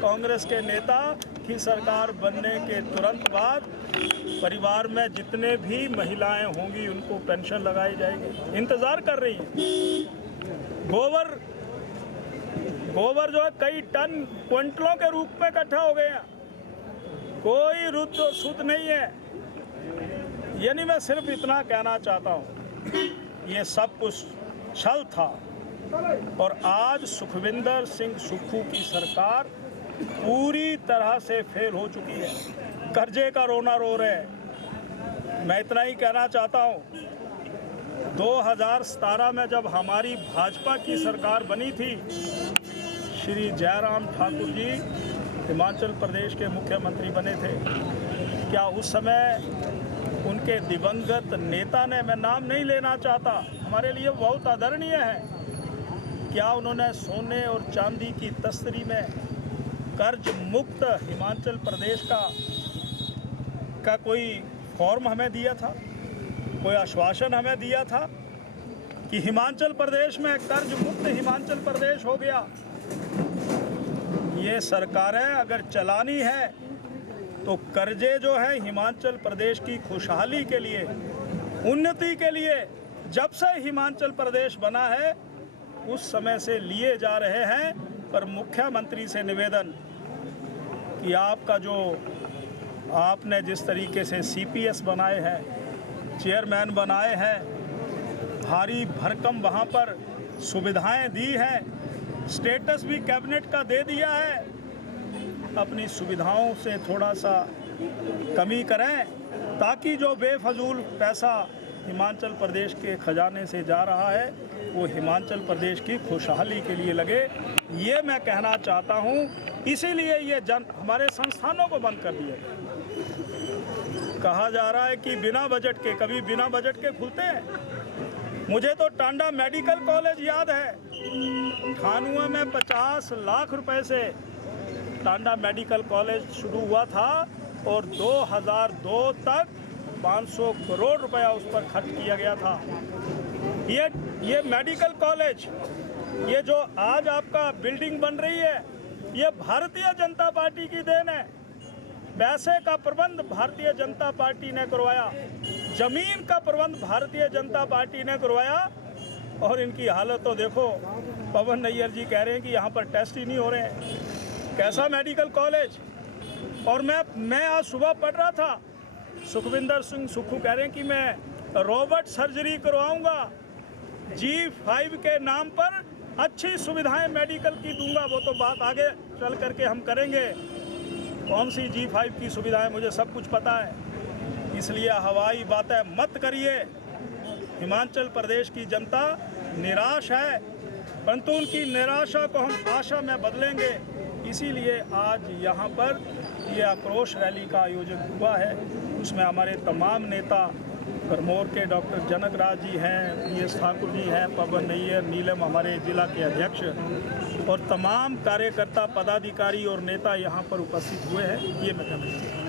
कांग्रेस के नेता कि सरकार बनने के तुरंत बाद परिवार में जितने भी महिलाएं होंगी उनको पेंशन लगाई जाएगी। इंतज़ार कर रही है। गोबर जो है कई टन क्विंटलों के रूप में इकट्ठा हो गए हैं, कोई रुद्ध और सुध नहीं है। यानी मैं सिर्फ इतना कहना चाहता हूँ, ये सब कुछ छल था और आज सुखविंदर सिंह सुक्खू की सरकार पूरी तरह से फेल हो चुकी है, कर्जे का रोना रो रहे हैं। मैं इतना ही कहना चाहता हूँ, 2017 में जब हमारी भाजपा की सरकार बनी थी, श्री जयराम ठाकुर जी हिमाचल प्रदेश के मुख्यमंत्री बने थे। क्या उस समय उनके दिवंगत नेता ने, मैं नाम नहीं लेना चाहता, हमारे लिए बहुत आदरणीय है, क्या उन्होंने सोने और चांदी की तस्करी में कर्ज मुक्त हिमाचल प्रदेश का कोई फॉर्म हमें दिया था, कोई आश्वासन हमें दिया था कि हिमाचल प्रदेश में कर्ज मुक्त हिमाचल प्रदेश हो गया? ये सरकारें अगर चलानी है तो कर्जे जो है हिमाचल प्रदेश की खुशहाली के लिए, उन्नति के लिए, जब से हिमाचल प्रदेश बना है उस समय से लिए जा रहे हैं। पर मुख्यमंत्री से निवेदन कि आपका जो आपने जिस तरीके से CPS बनाए हैं, चेयरमैन बनाए हैं, भारी भरकम वहाँ पर सुविधाएं दी हैं, स्टेटस भी कैबिनेट का दे दिया है, अपनी सुविधाओं से थोड़ा सा कमी करें ताकि जो बेफजूल पैसा हिमाचल प्रदेश के खजाने से जा रहा है वो हिमाचल प्रदेश की खुशहाली के लिए लगे। ये मैं कहना चाहता हूँ। इसीलिए ये हमारे संस्थानों को बंद कर दिया गया। कहा जा रहा है कि बिना बजट के, कभी बिना बजट के खुलते हैं? मुझे तो टांडा मेडिकल कॉलेज याद है, खानुआ में 50 लाख रुपए से टांडा मेडिकल कॉलेज शुरू हुआ था और 2002 तक 500 करोड़ रुपया उस पर खर्च किया गया था। ये मेडिकल कॉलेज, ये जो आज आपका बिल्डिंग बन रही है, ये भारतीय जनता पार्टी की देन है। पैसे का प्रबंध भारतीय जनता पार्टी ने करवाया, जमीन का प्रबंध भारतीय जनता पार्टी ने करवाया और इनकी हालत तो देखो। पवन नैयर जी कह रहे हैं कि यहाँ पर टेस्ट ही नहीं हो रहे हैं। कैसा मेडिकल कॉलेज? और मैं आज सुबह पढ़ रहा था, सुखविंदर सिंह सुक्खू कह रहे हैं कि मैं रोबोट सर्जरी करवाऊंगा, G5 के नाम पर अच्छी सुविधाएं मेडिकल की दूंगा। वो तो बात आगे चल करके हम करेंगे, कौन सी G5 की सुविधाएं मुझे सब कुछ पता है। इसलिए हवाई बातें मत करिए। हिमाचल प्रदेश की जनता निराश है, परंतु उनकी निराशा को हम आशा में बदलेंगे। इसीलिए आज यहाँ पर ये आक्रोश रैली का आयोजन हुआ है। उसमें हमारे तमाम नेता, भरमौर के डॉक्टर जनक राज जी हैं, PS ठाकुर जी हैं, पवन नैयर, नीलम हमारे जिला के अध्यक्ष और तमाम कार्यकर्ता, पदाधिकारी और नेता यहाँ पर उपस्थित हुए हैं। ये मैं कहना चाहता हूँ।